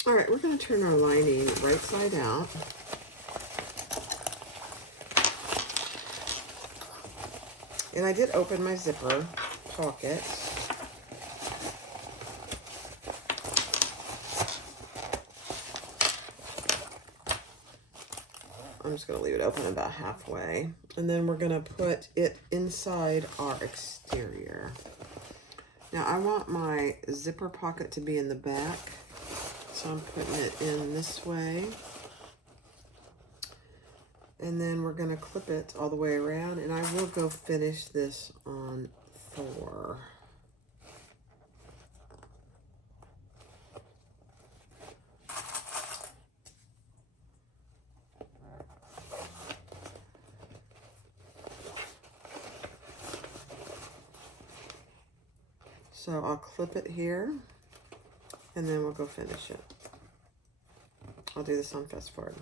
All right, we're going to turn our lining right side out. And I did open my zipper pocket. I'm just going to leave it open about halfway. And then we're going to put it inside our exterior. Now I want my zipper pocket to be in the back. So I'm putting it in this way. And then we're going to clip it all the way around. And I will go finish this on Thor. So I'll clip it here. And then we'll go finish it. I'll do this on fast forward.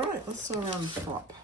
All right, let's sew around the top.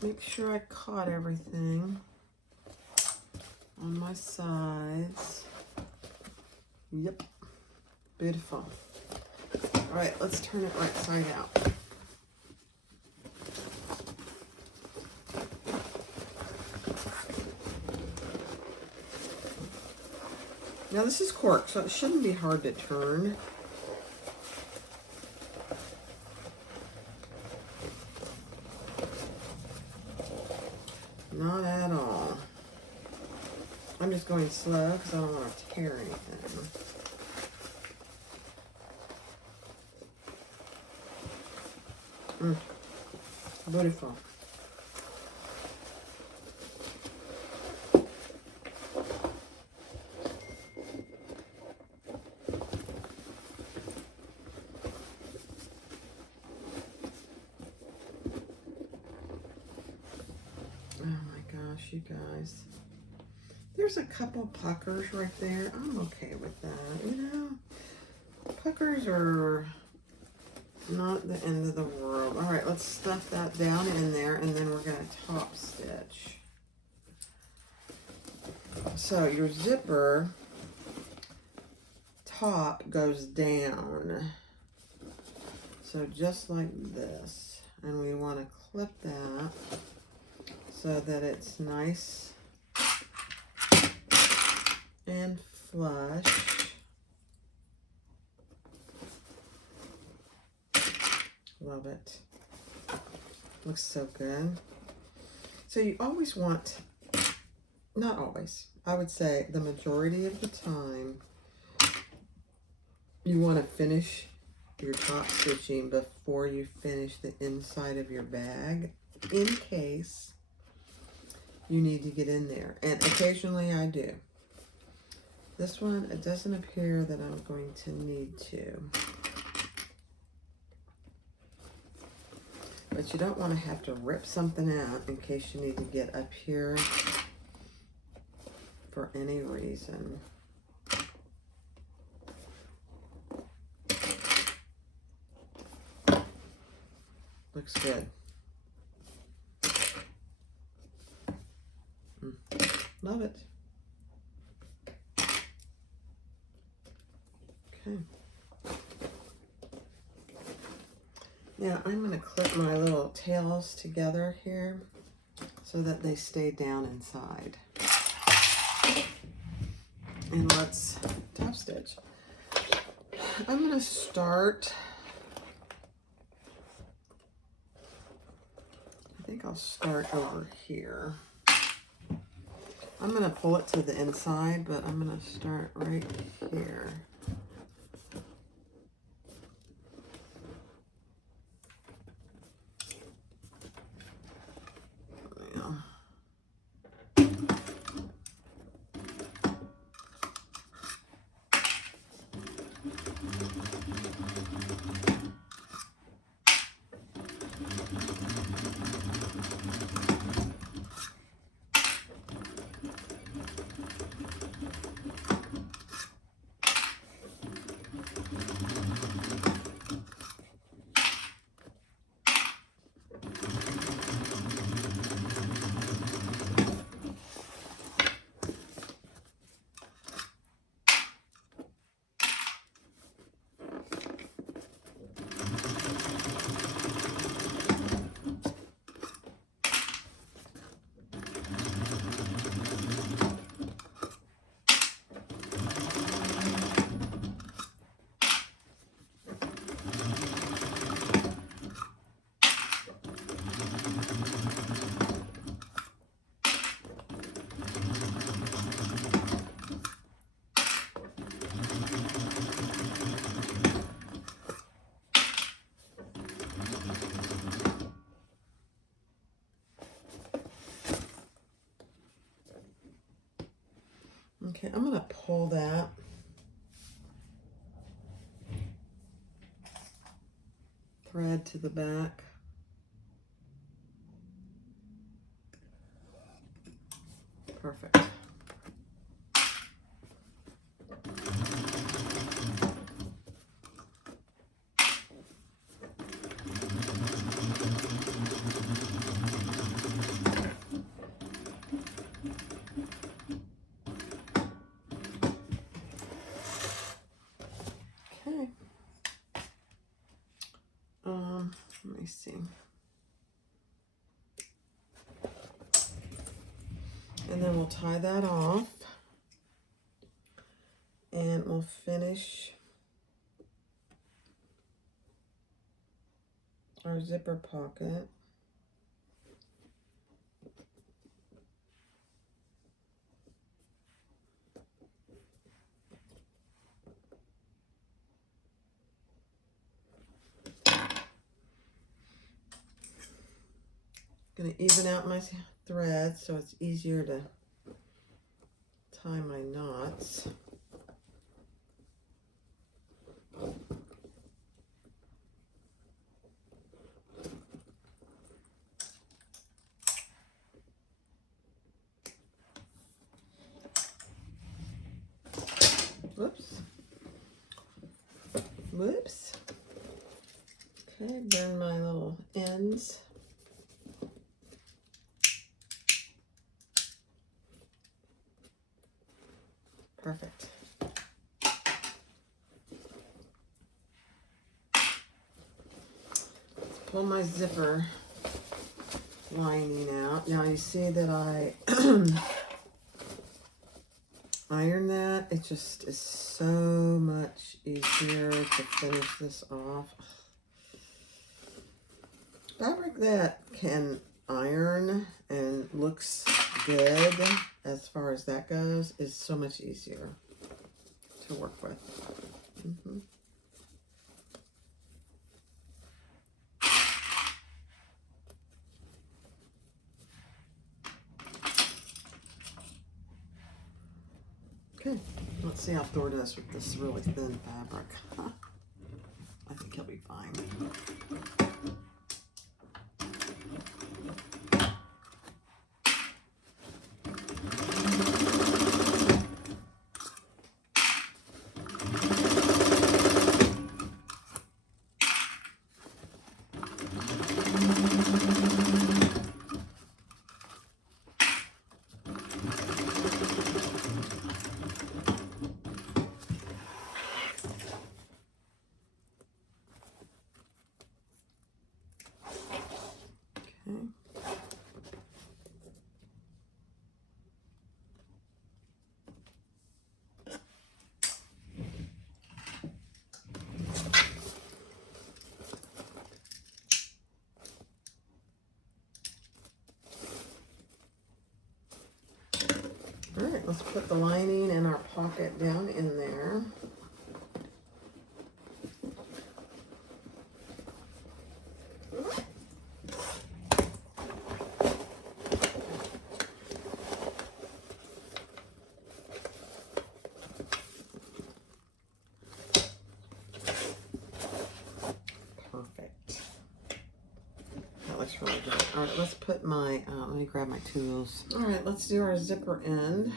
Make sure I caught everything on my sides. Yep, beautiful. All right, let's turn it right side out. Now this is cork, so it shouldn't be hard to turn. Not at all. I'm just going slow because I don't want to tear anything. Beautiful. You guys, there's a couple puckers right there. I'm okay with that, you know. Puckers are not the end of the world. All right, let's stuff that down in there, and then we're going to top stitch. So your zipper top goes down, so just like this, and we want to clip that so that it's nice and flush. Love it. Looks so good. So you always want, not always, I would say the majority of the time, you want to finish your top stitching before you finish the inside of your bag, in case you need to get in there. And occasionally I do. This one, it doesn't appear that I'm going to need to. But you don't want to have to rip something out in case you need to get up here for any reason. Looks good. Love it. Okay. Now I'm going to clip my little tails together here. so that they stay down inside. And let's top stitch. I'm going to start, I think I'll start over here. I'm going to pull it to the inside, but I'm going to start right here. Okay, I'm going to pull that thread to the back. Perfect. Okay. Let me see. And then we'll tie that off. And we'll finish our zipper pocket. Going to even out my threads so it's easier to tie my knots. Whoops. Whoops. Okay, burn my little ends. Perfect. Let's pull my zipper lining out. Now you see that I iron that. It just is so much easier to finish this off. Fabric that can iron and looks good as far as that goes is so much easier to work with. Okay, let's see how Thor does with this really thin fabric. I think he'll be fine. let's put the lining in our pocket down in there. Perfect. That looks really good. All right, let's put my, let me grab my tools. All right, let's do our zipper end.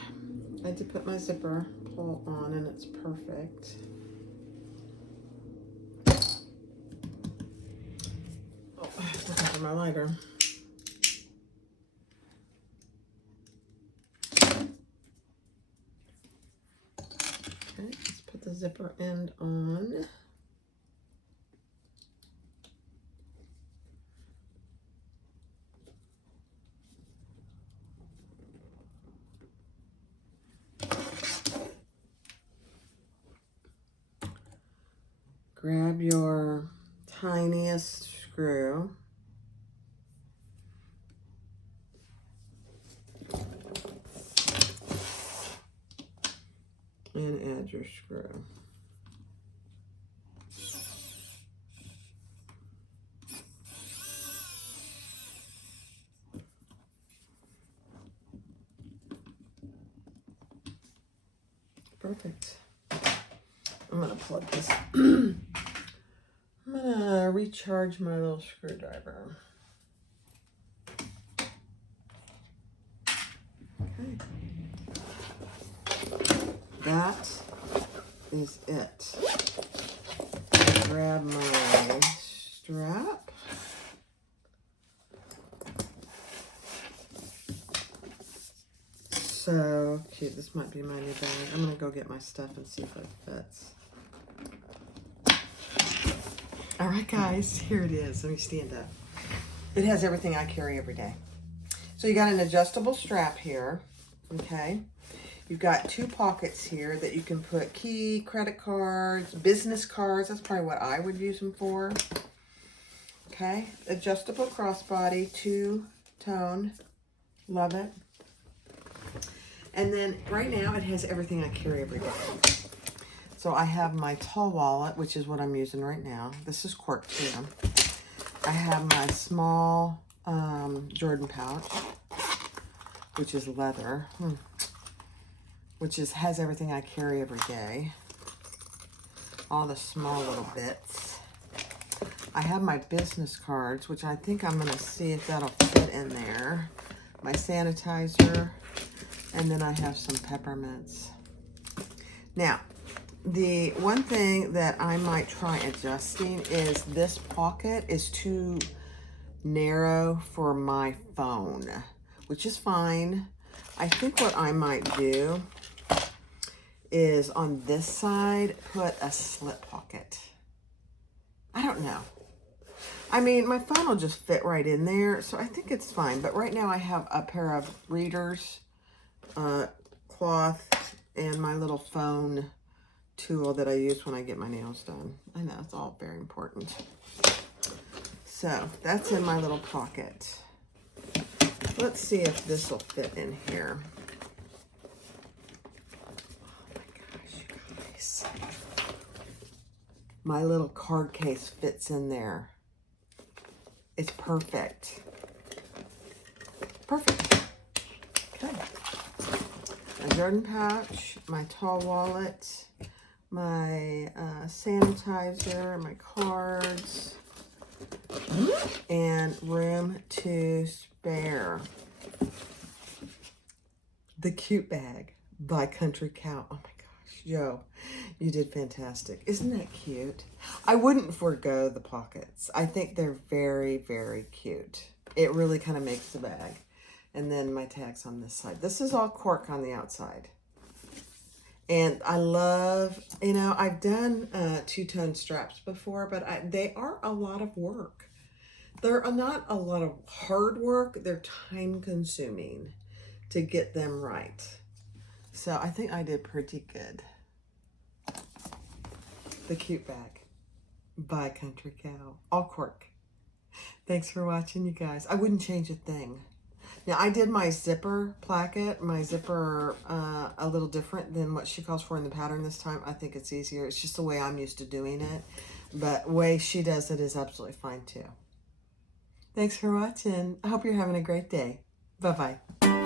I did put my zipper pull on and it's perfect. Oh, looking for my lighter. Okay, let's put the zipper end on. Grab your tiniest screw. And add your screw. Perfect. I'm gonna plug this. I'm gonna recharge my little screwdriver. Okay. That is it. Grab my strap. So cute. This might be my new bag. I'm gonna go get my stuff and see if it fits. All right, guys, here it is. Let me stand up. It has everything I carry every day. So you got an adjustable strap here, okay? You've got 2 pockets here that you can put key, credit cards, business cards. That's probably what I would use them for. Okay, adjustable crossbody, 2-tone. Love it. And then right now it has everything I carry every day. So I have my tall wallet, which is what I'm using right now. This is Cork too. I have my small Jordan pouch, which is leather, which has everything I carry every day. All the small little bits. I have my business cards, which I think I'm gonna see if that'll fit in there. My sanitizer, and then I have some peppermints. Now, the one thing that I might try adjusting is this pocket is too narrow for my phone, which is fine. I think what I might do is on this side, put a slip pocket. I don't know. I mean, my phone will just fit right in there, so I think it's fine. But right now I have a pair of readers, cloth, and my little phone tool that I use when I get my nails done. I know, it's all very important. So that's in my little pocket. Let's see if this will fit in here. Oh my gosh, you guys. My little card case fits in there. It's perfect. Perfect. Okay. My Jordan pouch, my tall wallet, my sanitizer, my cards, and room to spare. The cute bag by Country Cow. Oh my gosh, Joe, you did fantastic. Isn't that cute? I wouldn't forego the pockets. I think they're very, very cute. It really kind of makes the bag. And then my tags on this side. This is all Cork on the outside. And I love, you know, I've done 2-tone straps before, but they are a lot of work. They're not a lot of hard work. They're time consuming to get them right. So I think I did pretty good. The cute bag by Country Cow. All Cork. Thanks for watching, you guys. I wouldn't change a thing. Now, I did my zipper placket, my zipper a little different than what she calls for in the pattern this time. I think it's easier. It's just the way I'm used to doing it. But the way she does it is absolutely fine too. Thanks for watching. I hope you're having a great day. Bye-bye.